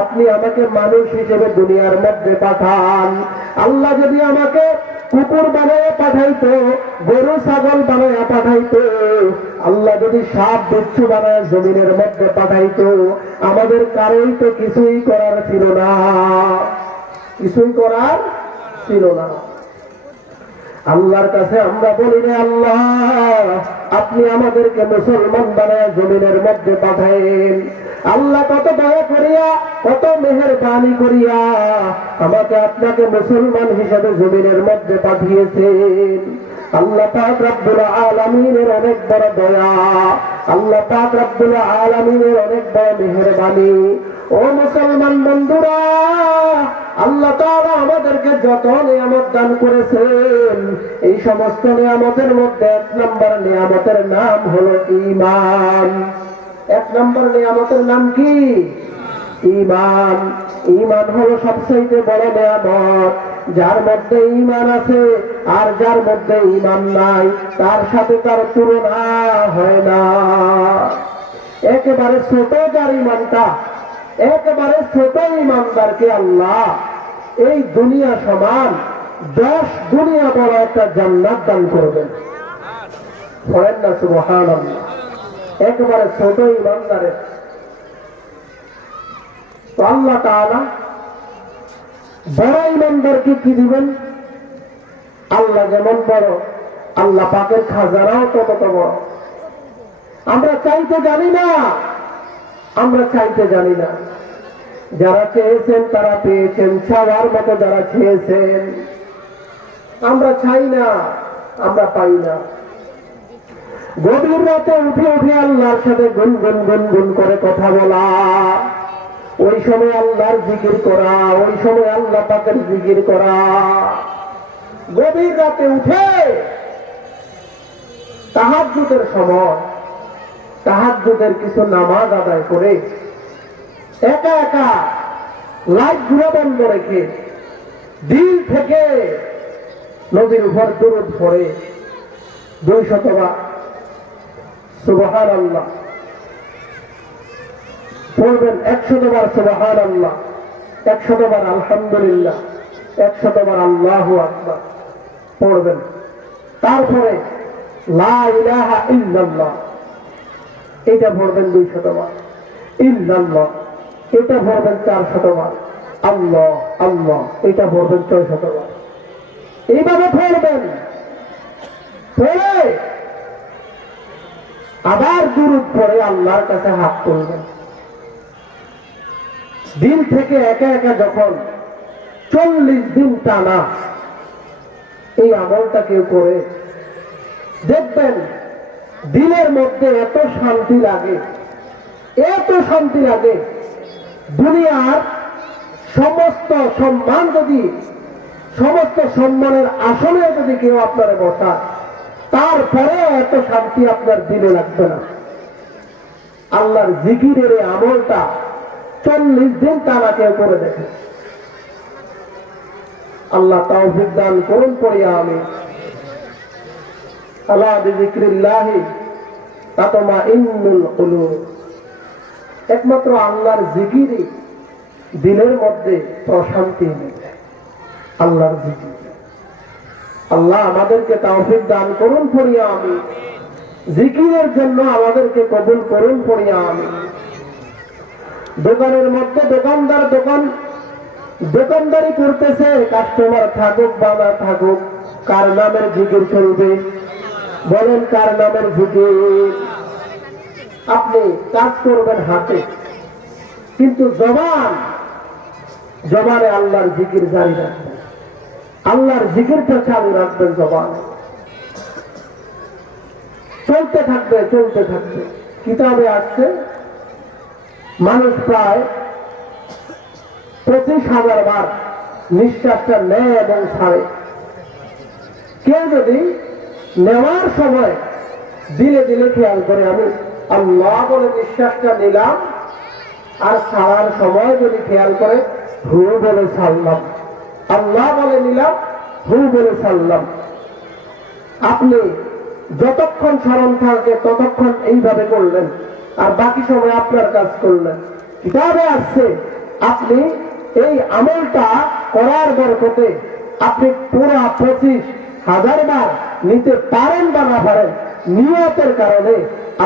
আপনি আমাকে মানুষ হিসেবে দুনিয়ার মধ্যে পাঠান। আল্লাহ যদি আমাকে কুকুর বানায় পাঠাইতো, গরু ছাগল বানায় পাঠাইতো, আল্লাহ যদি সাপ বিচ্ছু বানায় জমিনের মধ্যে পাঠাইতো, আমাদের কারোই তো কিছুই করার ছিল না, কিছুই করার ছিল না। আল্লাহর কাছে আমরা বলি না আল্লাহ আপনি আমাদেরকে মুসলমান বানায় জমিনের মধ্যে পাঠায়েন। আল্লাহ কত দয়া করিয়া, কত মেহেরবানি করিয়া আমাকে আপনাকে মুসলমান হিসেবে জমিনের মধ্যে পাঠিয়েছেন। আল্লাহ পাক রব্বুল আলামিনের অনেক বড় দয়া, আল্লাহ পাক রব্বুল আলামিনের অনেক বড় মেহেরবানি। ও মুসলমান বন্ধুরা, আল্লাহ তাআলা আমাদেরকে যত নিয়ামত দান করেছেন, এই সমস্ত নিয়ামতের মধ্যে 1 নম্বর নিয়ামতের নাম হলো ঈমান। 1 নম্বর নিয়ামতের নাম কি? ঈমান। ঈমান হলো সবচেয়ে বড় নিয়ামত। যার মধ্যে ঈমান আছে আর যার মধ্যে ঈমান নাই, তার সাথে তার তুলনা হয় না। একেবারে ছোট যার ঈমানটা, একেবারে ছোট ঈমানদারকে আল্লাহ এই দুনিয়া সমান 10 দুনিয়া বড় একটা জান্নাত দান করবেন। বলেন না সুবহানাল্লাহ। একেবারে ছোট ঈমানদারের তো আল্লাহ তাআলা বড় ঈমানদারকে কি দিবেন? আল্লাহ যেমন বড়, আল্লাহ পাকের খাজানাও তত বড়। আমরা চাইতে জানি না, আমরা চাইতে জানি না। যারা চেয়েছেন তারা পেয়েছেন, চাওয়ার মতো যারা চেয়েছেন। আমরা চাই না, আমরা পাই না। গভীর রাতে উঠে উঠে আল্লাহর সাথে গুনগুন করে কথা বলা, ওই সময় আল্লাহর জিকির করা, ওই সময় আল্লাহ পাকের জিকির করা। গভীর রাতে উঠে তাহাজ্জুদের সময় তাহাজ্জুদের কিছু নামাজ আদায় করে একা একা লাইট গুলো বন্ধ রেখে দিল থেকে নবীর উপর দরুদ পড়ে 200 বার সুবহানাল্লাহ পড়বেন, 100 বার সুবহানাল্লাহ, 100 বার আলহামদুলিল্লাহ, 100 বার আল্লাহু আকবার পড়বেন। তারপরে লা ইলাহা ইল্লাল্লাহ এটা পড়বেন 200 বার, ইল্লাল্লাহ এটা পড়বেন 400 বার, আল্লাহ আল্লাহ এটা পড়বেন 600 বার। এইভাবে পড়বেন, পড়ে আবার দুরূদ পড়ে আল্লাহর কাছে হাত তুলবেন। দিল থেকে একা একা যখন 40 দিন টানা এই আমলটা কেউ করে দেখবেন, দিলের মধ্যে এত শান্তি লাগে, এত শান্তি লাগে। দুনিয়ার সমস্ত সম্মান যদি, সমস্ত সম্মানের আসনে যদি কেউ আপনারে বসায়, তারপরে এত শান্তি আপনার দিলে লাগবে না। আল্লাহর জিকিরের এই আমলটা 40 দিন টানা কেউ করে দেখে। আল্লাহ তাওফিক দান করুন পড়িয়া আমি। আলা বিযিকরিল্লাহি তাতমাইন্নুল কুলুব। একমাত্র আল্লাহর জিকিরই দিলের মধ্যে প্রশান্তি এনে দেয়। আল্লাহর জিকির। আল্লাহ আমাদেরকে তাওফিক দান করুন পড়িয়া আমি। জিকিরের জন্য আমাদেরকে কবুল করুন পড়িয়া আমি। দোকানের মধ্যে দোকানদার দোকানদারি করতেছে, কাস্টমার থাকুক বা না থাকুক, কার নামের জিকির চলবে? বলেন কার নামের জিকির? আপনি কাজ করবেন হাতে, কিন্তু জবানে আল্লাহর জিকির জারি রাখবেন, আল্লাহর জিকিরটা চালু রাখবেন। জবানে চলতে থাকবে, চলতে থাকবে। কিতাবে আসছে মানুষ প্রায় 25,000 বার নিঃশ্বাসটা নেয় এবং ছাড়ে। কেউ যদি নেওয়ার সময় দিলে দিলে খেয়াল করে, আমি আল্লাহ বলে নিঃশ্বাসটা নিলাম, আর ছাড়ার সময় যদি খেয়াল করে হু বলে ছাড়লাম, আল্লাহ বলে নিলাম, হু বলে ছাড়লাম। আপনি যতক্ষণ স্মরণ থাকে ততক্ষণ এইভাবে করলেন, আর বাকি সময় আপনার কাজ করলেন। কিতাবে আসছে আপনি এই আমলটা করার বরকতে আপনি পুরা 25,000 বার নিতে পারেন বা না পারেন, নিয়তের কারণে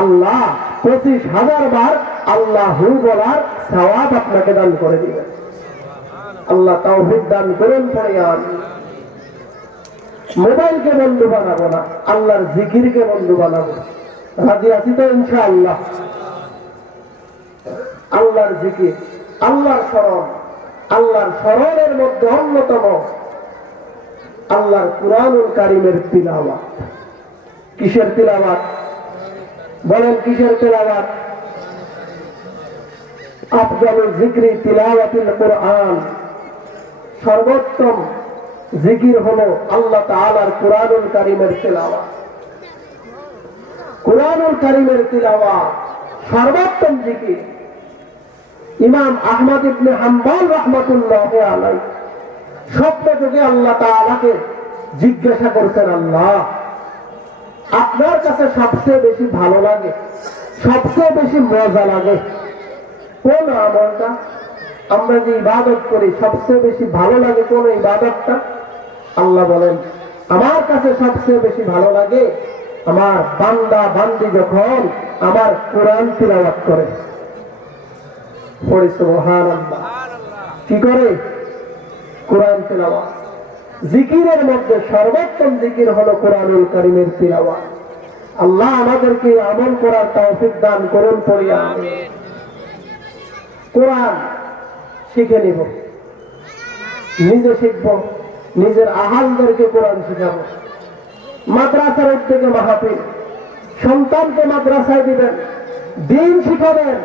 আল্লাহ 25,000 বার আল্লাহু বলার সওয়াব আপনাকে দান করে দিবেন। আল্লাহ তাওফিক দান করুন পড়িয়া আমি। মোবাইলকে বন্ধু বানাবো না, আল্লাহর জিকিরকে বন্ধু বানাবো। রাজি আছি তো ইনশাআল্লাহ? আল্লাহর জিকির, আল্লাহর স্মরণ, আল্লাহর স্মরণের মধ্যে অন্যতম আল্লাহর কুরআনুল কারীমের তিলাওয়াত। কিসের তিলাওয়াত? বলেন কিসের তিলাওয়াত? আফজালুল যিকরি তিলাওয়াতুল কুরআন, সর্বোত্তম জিকির হলো আল্লাহ তাআলার কুরআনুল কারীমের তিলাওয়াত। কুরআনুল কারীমের তিলাওয়াত সর্বোত্তম জিকির। ইমাম আহমদ ইবনে হাম্বল রাহমাতুল্লাহি আলাইহি স্বপ্নে যোগে আল্লাহ তাআলাকে জিজ্ঞাসা করছেন, আল্লাহ আপনার কাছে সবচেয়ে বেশি ভালো লাগে, সবচেয়ে বেশি মজা লাগে কোন আমলটা? আমরা যে ইবাদত করি সবচেয়ে বেশি ভালো লাগে কোন ইবাদতটা? আল্লাহ বলেন, আমার কাছে সবচেয়ে বেশি ভালো লাগে আমার বান্দা বান্দি যখন আমার কোরআন তিলাওয়াত করে। পড়ি সুবহানাল্লাহ। কি করে? কোরআন তিলাওয়াত। জিকিরের মধ্যে সর্বোত্তম জিকির হলো কোরআনুল কারীমের তিলাওয়াত। আল্লাহ আমাদেরকে আমল করার তৌফিক দান করুন, পড়ি আমিন। কোরআন শিখে নিব, নিজে শিখব, নিজের আহালদেরকে কোরআন শিখাবো। মাদ্রাসার উদ্যোগে মাহফিল, সন্তানকে মাদ্রাসায় দিবেন, দ্বীন শিখাবেন।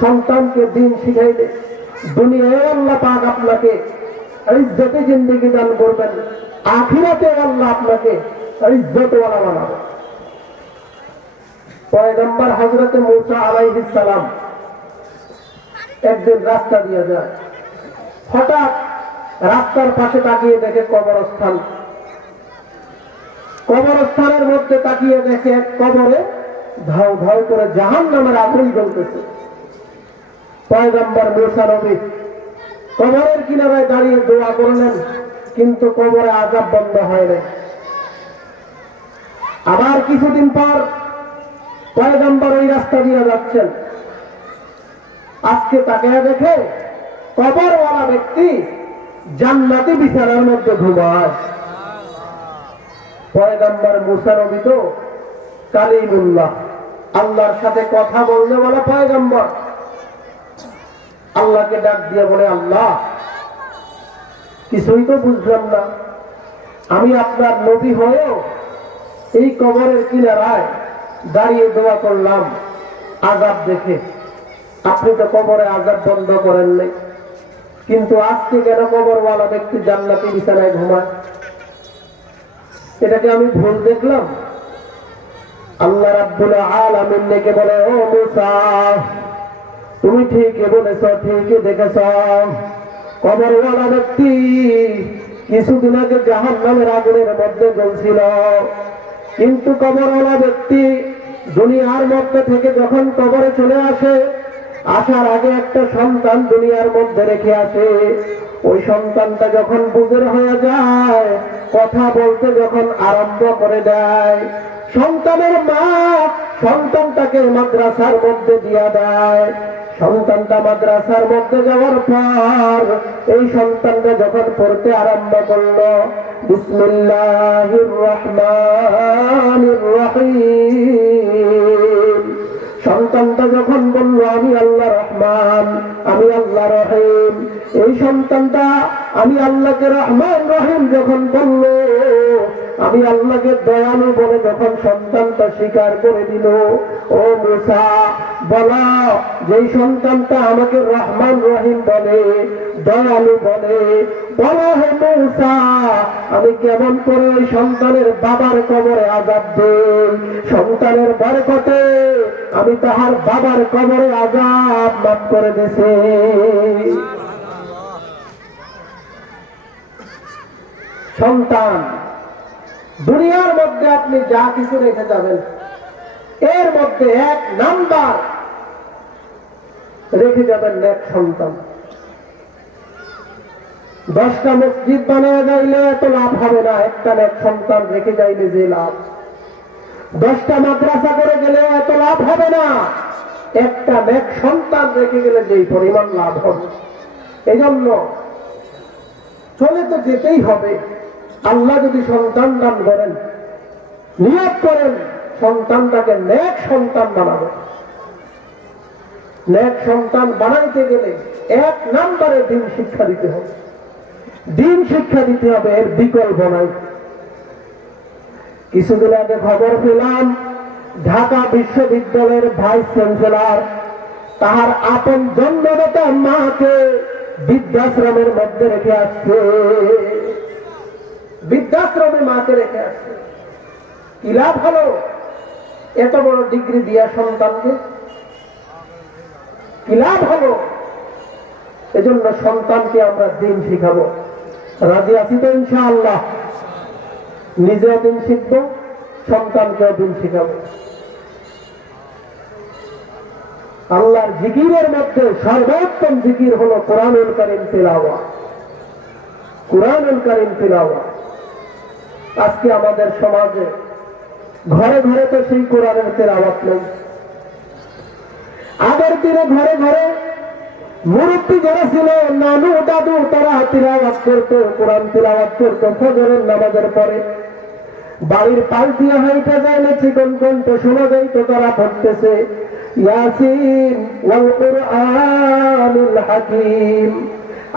সন্তানকে দ্বীন শিখাইলে দুনিয়ায় আল্লাহ পাক আপনাকে ইজ্জতে জিন্দেগি দান করবেন, আখিরাতে আল্লাহ আপনাকে ইজ্জতওয়ালা বানাবেন। পয়গম্বর হযরত মূসা আলাইহিস সালাম একদিন রাস্তা দিয়ে যায়, হঠাৎ রাস্তার পাশে তাকিয়ে দেখে কবরস্থান। কবরস্থানের মধ্যে তাকিয়ে দেখে এক কবরে ধাউ ধাউ করে জাহান্নামের আগুন জ্বলতেছে। পয়গম্বর মূসা নবী কবরের কিনারায় দাঁড়িয়ে দোয়া করলেন, কিন্তু কবরে আযাব বন্ধ হয় নাই। আবার কিছুদিন পর পয়গম্বর ওই রাস্তা দিয়ে যাচ্ছেন, আজকে তাকিয়ে দেখে কবরওয়ালা ব্যক্তি জান্নাতি বিছানার মধ্যে ঘুমায়। পয়গম্বর মূসা নবী তো কালিমুল্লাহ, আল্লাহর সাথে কথা বলতে বলা পয়গম্বর। আল্লাহকে ডাক দিয়ে বলে, আল্লাহ কিছুই তো বুঝলাম না, আমি আপনার নবী হয়েও এই কবরের কিনারায় দাঁড়িয়ে দোয়া করলাম আযাব দেখে, আপনি তো কবরে আযাব বন্ধ করেন নাই, কিন্তু আজকে কেন কবরওয়ালা ব্যক্তি জান্নাতি বিছানায় ঘুমায়? এটাকে আমি ভুল দেখলাম? আল্লাহ রাব্বুল আলামিন ডেকে বলে, ও মূসা তুমি ঠিকই বলেছ, ঠিকই দেখেছ। কবরওয়ালা ব্যক্তি কিছুদিন আগে জাহান্নামের আগুনের মধ্যে জ্বলছিল, কিন্তু কবরওয়ালা ব্যক্তি দুনিয়ার মধ্যে থেকে যখন কবরে চলে আসে, আসার আগে একটা সন্তান দুনিয়ার মধ্যে রেখে আসে। ওই সন্তানটা যখন বুঝের হয়ে যায়, কথা বলতে যখন আরম্ভ করে দেয়, সন্তানের মা সন্তানটাকে মাদ্রাসার মধ্যে দিয়া দেয়। সন্তানটা মাদ্রাসার মধ্যে যাওয়ার পর এই সন্তানটা যখন পড়তে আরম্ভ করলো, বিসমিল্লাহির রহমানির রহিম, সন্তানটা যখন বলল আমি আল্লাহ রহমান, আমি আল্লাহ রহিম, এই সন্তানটা আমি আল্লাহকে রহমান রহিম যখন বলল, আমি আল্লাহকে দয়ালু বলে যখন সন্তানটা স্বীকার করে দিল, ও মূসা বলো, যেই সন্তানটা আমাকে রহমান রহিম বলে, দয়ালু বলে, বলো হে মূসা আমি কেমন করে ওই সন্তানের বাবার কবরে আযাব দেই, সন্তানের বরকতে আমি তাহার বাবার কবরে আযাব মাফ করে দিয়েছি। সন্তান দুনিয়ার মধ্যে আপনি যা কিছু রেখে যাবেন, এর মধ্যে এক নাম্বার রেখে যাবেন নেক সন্তান। 10টা মসজিদ বানিয়ে যাইলে এত লাভ হবে না, একটা নেক সন্তান রেখে যাইলে যে লাভ। 10টা মাদ্রাসা করে গেলে এত লাভ হবে না, একটা নেক সন্তান রেখে গেলে যেই পরিমাণ লাভ হবে। এই জন্য চলে তো যেতেই হবে। আল্লাহ যদি সন্তান দান করেন, নিয়ত করেন সন্তানটাকে নেক সন্তান বানাবে। নেক সন্তান বানাইতে গেলে এক নম্বরে দ্বীন শিক্ষা দিতে হবে, দ্বীন শিক্ষা দিতে হবে, এর বিকল্প নাই। কিছুদিন আগে খবর পেলাম ঢাকা বিশ্ববিদ্যালয়ের ভাইস চ্যান্সেলর তাহার আপন জন্মদাতা মাকে বৃদ্ধাশ্রমের মধ্যে রেখে আসছে, বৃদ্ধাশ্রমে মাকে রেখে আসছে। কি লাভ হলো এত বড় ডিগ্রি দিয়া সন্তানকে? কি লাভ হলো? এজন্য সন্তানকে আমরা দিন শিখাবো। রাজি আছি তো ইনশাআল্লাহ? নিজেও দিন শিখবো, সন্তানকেও দিন শিখাবো। আল্লাহর জিকিরের মধ্যে সর্বোত্তম জিকির হলো কোরআনুল কারীম তিলাওয়াত। কোরআনুল কারীম তিলাওয়াত। আজকে আমাদের সমাজে ঘরে ঘরে তো সেই কোরআনের তিলাওয়াত নেই। আগের দিনে ঘরে ঘরে মুরব্বী যারা ছিল, নানু দাদু, তারা তিলাওয়াত করতো, কোরআন তিলাওয়াত করতো ফজরের নামাজের পরে। বাড়ির পাশ দিয়ে হাইটা যায় না, চিকন কণ্ঠ শোনা যায় তো তারা পড়তেছে ইয়াসিন ওয়াল কুরআনিল হাকীম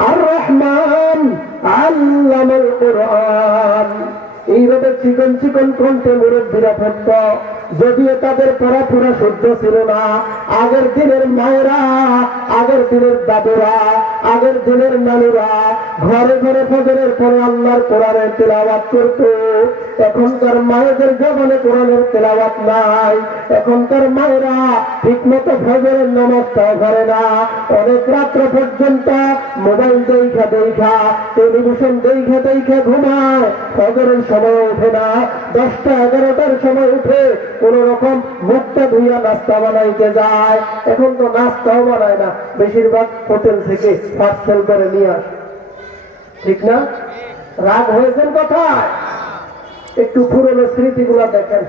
আর রহমান আল্লামাল কুরআন। এইভাবে চিকন চিকন কণ্ঠে মুরব্বীরা পড়ত। যদিও তাদের পড়াশোনা শুদ্ধ ছিল না। আগের দিনের মায়েরা, আগের দিনের দাদুরা, আগের দিনের নানুরা ঘরে ঘরে ফজরের পরে আল্লাহর কোরআনের তেলাওয়াত করত। এখনকার মায়েদের জবানে কোরআনের তেলাওয়াত নাই। এখনকার মায়েরা ঠিক মতো ফজরের নামাজটাও করে না। অনেক রাত্র পর্যন্ত মোবাইল দেখা দেখা, টেলিভিশন দেখা দেখা ঘুমায়। ফজরের সময় উঠে না, 10টা 11টার সময় উঠে কোন রকম মুখটা ধুইয়া নাস্তা বানাইতে যায়। এখন তো নাস্তাও বানায় না, বেশিরভাগ হোটেল থেকে পার্সেল করে নিয়ে আসে। ঠিক না? রাগ হয়েছেন কোথায়? একটু পুরনো স্মৃতিগুলা দেখেন।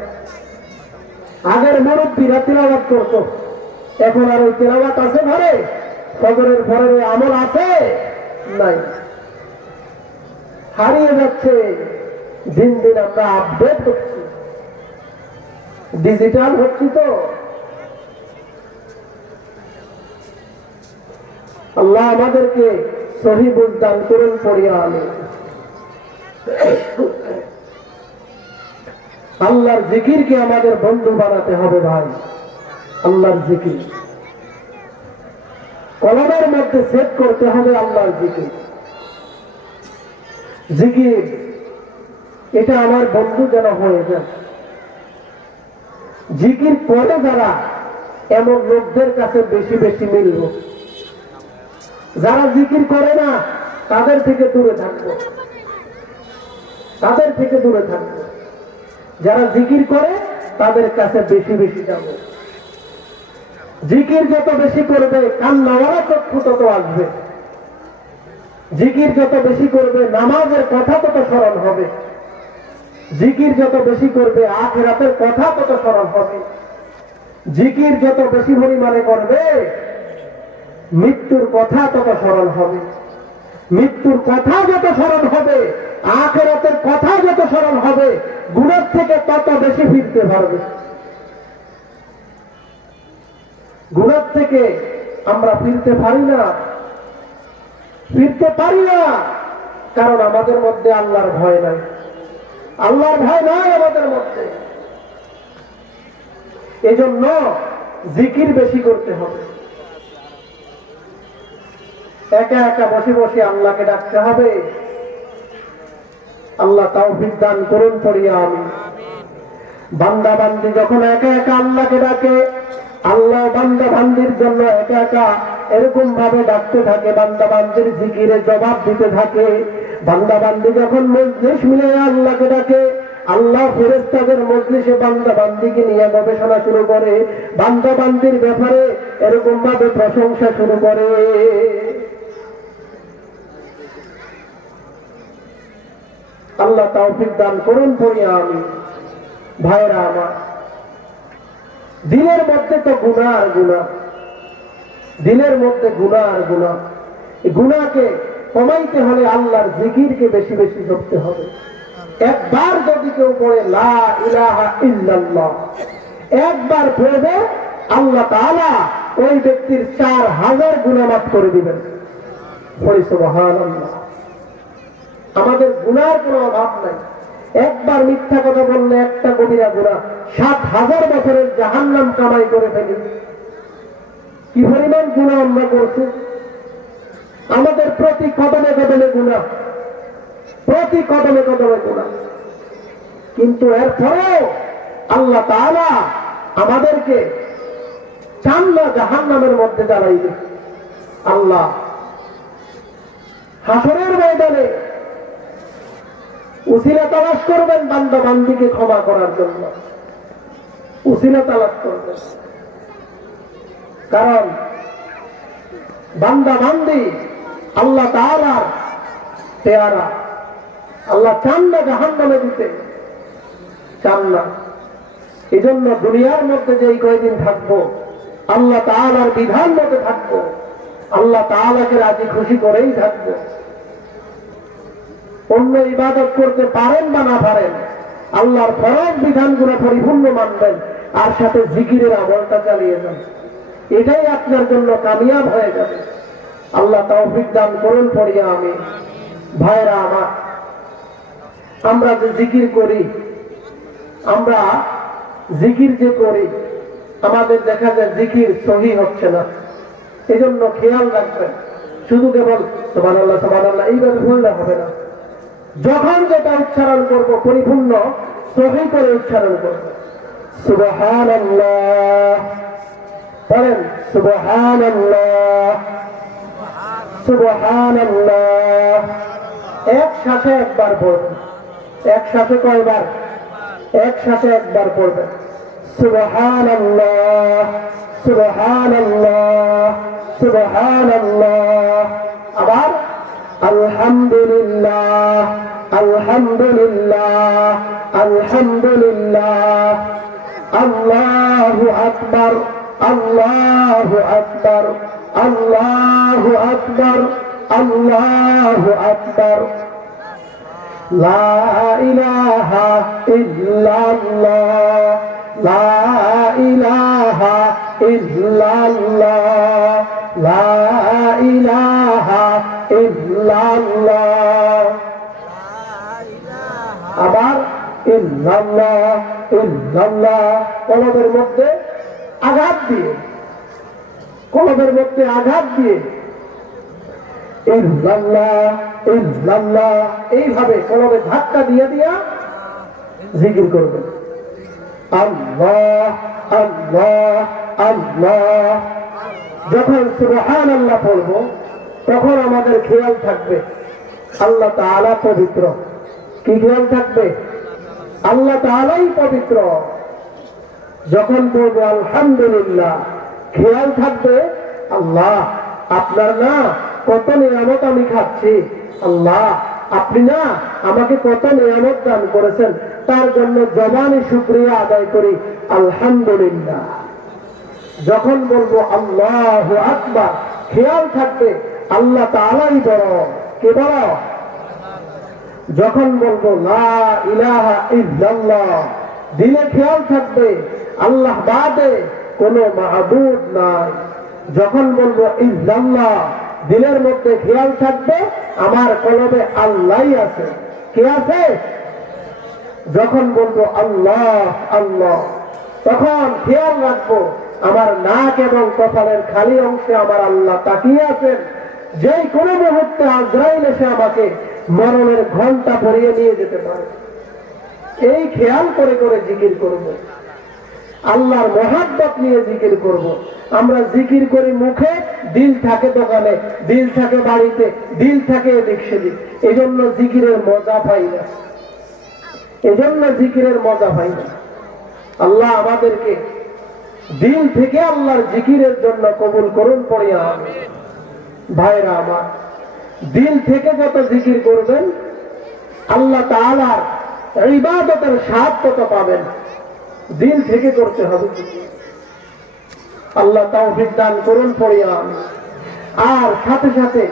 আগের মুরব্বীরা তিলাওয়াত করতো, এখন আর ওই তিলাওয়াত আছে ঘরে? ফজরের পরের আমল আছে? নাই, হারিয়ে যাচ্ছে। দিন দিন আমরা আপডেট হচ্ছি, ডিজিটাল হচ্ছি। তো আল্লাহ আমাদেরকে সহি বুঝ দান করুন। পড়িয়া আনে আল্লাহর জিকিরকে আমাদের বন্ধু বানাতে হবে ভাই। আল্লাহর জিকির কলমের মধ্যে সেট করতে হবে। আল্লাহর জিকির, জিকির এটা আমার বন্ধু যেন হয়ে যায়। জিকির করে যারা, এমন লোকদের কাছে বেশি বেশি মিলব। যারা জিকির করে না তাদের থেকে দূরে থাকবো, তাদের থেকে দূরে থাকবো। যারা জিকির করে তাদের কাছে বেশি বেশি যাব। জিকির যত বেশি করবে কান্নাওয়ালা চক্ষু তত আসবে। জিকির যত বেশি করবে নামাজের কথা তত স্মরণ হবে। জিকির যত বেশি করবে আখিরাতের কথা তত স্মরণ হবে। জিকির যত বেশি পরিমাণে করবে মৃত্যুর কথা তত স্মরণ হবে। মৃত্যুর কথা যত স্মরণ হবে, আখিরাতের কথা যত স্মরণ হবে, গুনাহ থেকে তত বেশি ফিরতে পারবে। গুনাহ থেকে আমরা ফিরতে পারি না, ফিরতে পারি না, কারণ আমাদের মধ্যে আল্লাহর ভয় নাই। আল্লাহর ভয় নাই আমাদের মধ্যে। এজন্য জিকির বেশি করতে হবে। একা একা বসে বসে আল্লাহকে ডাকতে হবে। আল্লাহ তৌফিক দান করুন। পড়িয়া আমি বান্দা বান্দি যখন একা একা আল্লাহকে ডাকে, আল্লাহ বান্দা বান্দির জন্য একা একা এরকম ভাবে ডাকতে থাকে, বান্দা বান্দির জিকিরে জবাব দিতে থাকে। বান্দা বান্দি যখন মজলিস মিলে আল্লাহকে ডাকে, আল্লাহ ফেরেশতাদের মজলিসে বান্দা বান্দিকে নিয়ে গবেষণা শুরু করে, বান্দা বান্দির ব্যাপারে এরকম ভাবে প্রশংসা শুরু করে। আল্লাহ তৌফিক দান করুন। পড়িয়া আমি ভাইরা আমার, দিলের মধ্যে তো গুনাহ আর গুনাহ, দিলের মধ্যে গুনাহ আর গুনাহ। এই গুনাহকে কমাইতে হলে আল্লাহর জিকিরকে বেশি বেশি করতে হবে। একবার যদি কেউ পড়ে লা ইলাহা ইল্লাল্লাহ, একবার পড়বে আল্লাহ তাআলা ওই ব্যক্তির 4000 গুনাহ মাফ করে দিবেন। পড়ি সুবহানাল্লাহ। আমাদের গুনার কোনো অভাব নাই। একবার মিথ্যা কথা বললে একটা কবিরা গুনাহ, 7000 বছরের জাহান্নাম কামাই করে ফেলি। কি পরিমাণ গুনাহ আমরা করছি। আমাদের প্রতি কদমে কদমে গুনাহ, প্রতি কদমে কদমে গুনাহ। কিন্তু এরপরেও আল্লাহ তাআলা আমাদেরকে চান না জাহান্নামের মধ্যে জ্বালাইবে। আল্লাহ হাসরের ময়দানে উসিলা তালাশ করবেন বান্দা বান্দিকে ক্ষমা করার জন্য, উসিলা তালাশ করবেন। কারণ বান্দা বান্দি আল্লাহ তাআলার পেয়ারা। আল্লাহ চান না জাহান্নামে দিতে, চান না। এই জন্য দুনিয়ার মধ্যে যে কয়দিন থাকবো আল্লাহ তাআলার বিধান মতো থাকবো, আল্লাহ তাআলাকে রাজি খুশি করেই থাকবো। অন্য ইবাদত করতে পারেন বা না পারেন, আল্লাহর ফরজ বিধানগুলো পরিপূর্ণ মানবেন, আর সাথে জিকিরের আমলটা চালিয়ে যান। এটাই আপনার জন্য কামিয়াব হয়ে যাবে। আল্লাহ তৌফিক দান করুন পড়িয়া আমি। ভাইরা আমার, আমরা যে জিকির করি, আমরা জিকির যে করি, আমাদের দেখা যায় জিকির সহি হচ্ছে না। এই জন্য খেয়াল রাখবেন, শুধু কেবল সুবহানাল্লাহ সুবহানাল্লাহ এইভাবে বললে হবে না। যখন যেটা উচ্চারণ করব পরিপূর্ণ সহি করে উচ্চারণ করব। সুবহানাল্লাহ বলেন, সুবহানাল্লাহ সুবহানাল্লাহ। একসাথে একবার পড়বেন। একসাথে কয়বার? একসাথে একবার পড়বেন। সুবহানাল্লাহ সুবহানাল্লাহ সুবহানাল্লাহ। আবার আলহামদুলিল্লাহ আলহামদুলিল্লাহ আলহামদুলিল্লাহ। আল্লাহু আকবার আল্লাহু আকবার আল্লাহু আকবার আল্লাহু আকবার। লা ইলাহা ইল্লাল্লাহ লা ইলাহা ইল্লাল্লাহ লা ইলাহা ইল্লাল্লাহ। আবার ইল্লাল্লাহ ইল্লাল্লাহ। কলবের মধ্যে আঘাত দিয়ে, কলবের মধ্যে আঘাত দিয়ে ইল্লাল্লাহ ইল্লাল্লাহ এইভাবে কলবে ধাক্কা দিয়ে দিয়া জিকির করবেন। আল্লাহ আল্লাহ আল্লাহ। যখন সুবহানাল্লাহ পড়ব তখন আমাদের খেয়াল থাকবে আল্লাহ তাআলা পবিত্র। কি খেয়াল থাকবে? আল্লাহ তাআলাই পবিত্র। যখন পড়ব আলহামদুলিল্লাহ, খেয়াল থাকবে আল্লাহ আপনার না কত নিয়ামত আমি খাচ্ছি, আল্লাহ আপনি না আমাকে কত নিয়ামত দান করেছেন, তার জন্য জবানে শুকরিয়া আদায় করি আলহামদুলিল্লাহ। যখন বলবো আল্লাহু আকবার, খেয়াল থাকবে আল্লাহ তাআলাই বড়। কে বড়? যখন বলবো লা ইলাহা ইল্লাল্লাহ, দিলে খেয়াল থাকবে আল্লাহ বাদে কোনো মাবুদ নাই। যখন বলবো ইল্লাল্লাহ, দিলের মধ্যে খেয়াল থাকবে আমার কলবে আল্লাহই আছে। কে আছে? যখন বলবো আল্লাহ আল্লাহ, তখন খেয়াল রাখবো আমার নাক এবং কপালের খালি অংশে আমার আল্লাহ তাকিয়ে আছেন। যেই কোনো মুহূর্তে আজরাইল এসে আমাকে মরণের ঘন্টা পরিয়ে নিয়ে যেতে পারে। এই খেয়াল করে করে জিকির করব, আল্লাহর মহাব্বত নিয়ে জিকির করব। আমরা জিকির করি মুখে, দিল থাকে দোকানে, দিল থাকে বাড়িতে, দিল থাকে এদিক সেদিক। এই জন্য জিকিরের মজা পাই না, এই জন্য জিকিরের মজা পাই না। আল্লাহ আমাদেরকে দিল থেকে আল্লাহর জিকিরের জন্য কবুল করুন পড়িয়া আমি। ভাইরা আমার, দিল থেকে যত জিকির করবেন আল্লাহ তাআলার ইবাদতের স্বাদ তত পাবেন। দিল থেকে করতে হবে। আল্লাহ তৌফিক দান করুন পড়িয়া আমি। আর সাথে সাথে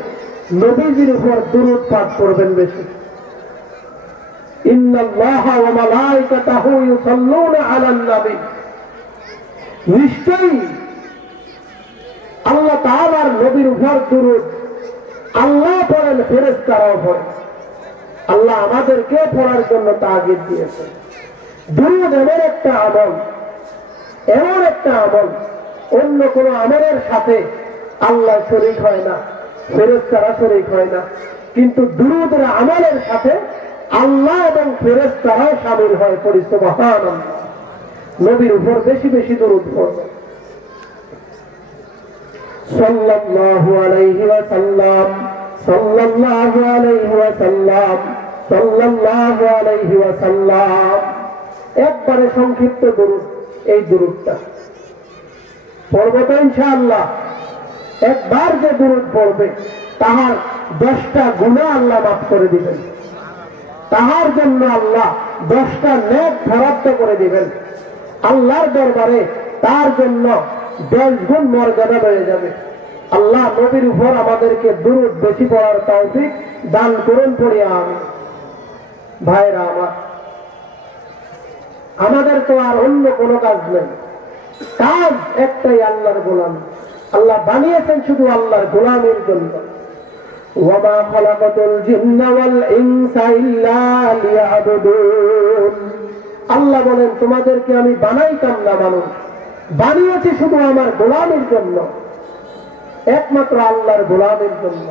নবীজির উপর দুরূদ পাঠ করবেন বেশি। ইন্নাল্লাহা ওয়া মালাইকাতাহু ইউসাল্লুনা আলান নবী। নিশ্চয়ই আল্লাহ তাআলার নবীর উপর দুরূদ আল্লাহ পড়েন, ফেরেশতারাও পড়েন। আল্লাহ আমাদেরকে পড়ার জন্য তাগিদ দিয়েছেন। দুরূদ এমন একটা আমল, এমন একটা আমল অন্য কোন আমলের সাথে আল্লাহ শরীক হয় না, ফেরেশতারা শরীক হয় না, কিন্তু দুরূদের আমলের সাথে আল্লাহ এবং ফেরেশতারাও শামিল হয়। পড়ি সুবহানাল্লাহ। নবীর উপর বেশি বেশি দরুদ পড়বে। সাল্লাল্লাহু আলাইহি ওয়াসাল্লাম, সাল্লাল্লাহু আলাইহি ওয়াসাল্লাম, সাল্লাল্লাহু আলাইহি ওয়াসাল্লাম। একবারে সংক্ষিপ্ত দরুদ এই দরুদটা পড়বে তো ইনশাআল্লাহ। একবার যে দরুদ পড়বে তাহার 10টা গুনাহ আল্লাহ মাফ করে দিবেন, তাহার জন্য আল্লাহ 10টা নেক বরাদ্দ করে দিবেন। আল্লাহর দরবারে তার জন্য 10 গুণ মর্যাদা বেড়ে যাবে। আল্লাহ নবীর উপর আমাদেরকে দরুদ বেশি পড়ার তৌফিক দান করুন। পড়িয়া আমি ভাইরা আমার, আমাদের তো আর অন্য কোনো কাজ নেই, কাজ একটাই, আল্লাহর গোলাম। আল্লাহ বানিয়েছেন শুধু আল্লাহর গোলামের জন্য। ওয়ামা খালাকাতুল জিন্না ওয়াল ইনসা ইল্লা লিয়াবুদুন। আল্লাহ বলেন তোমাদেরকে আমি বানাইতাম না মানুষ, বানিয়েছি শুধু আমার গোলামের জন্য, একমাত্র আল্লাহর গোলামের জন্য।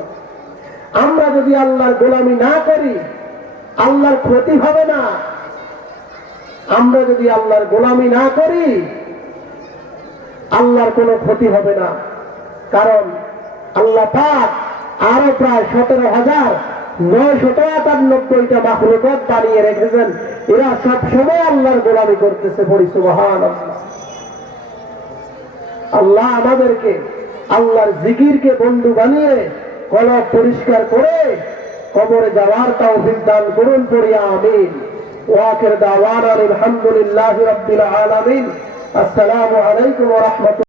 আমরা যদি আল্লাহর গোলামি না করি আল্লাহর ক্ষতি হবে না। আমরা যদি আল্লাহর গোলামি না করি আল্লাহর কোনো ক্ষতি হবে না। কারণ আল্লাহ পাক আরো প্রায় 17,993টা মাখলুকাত বানিয়ে রেখেছেন, এরা সব সময় আল্লাহর গোলামি করতেছে। পড়ি সুবহানাল্লাহ। আল্লাহ আমাদেরকে আল্লাহর জিকিরকে বন্ধু বানিয়ে কলব পরিষ্কার করে কবরে যাওয়ার তৌফিক দান করুন। পড়িয়া আমিন। ওয়াখির দাওয়ানা আলহামদুলিল্লাহি রাব্বিল আলামিন। আসসালামু আলাইকুম ওয়া রাহমাতুল্লাহ।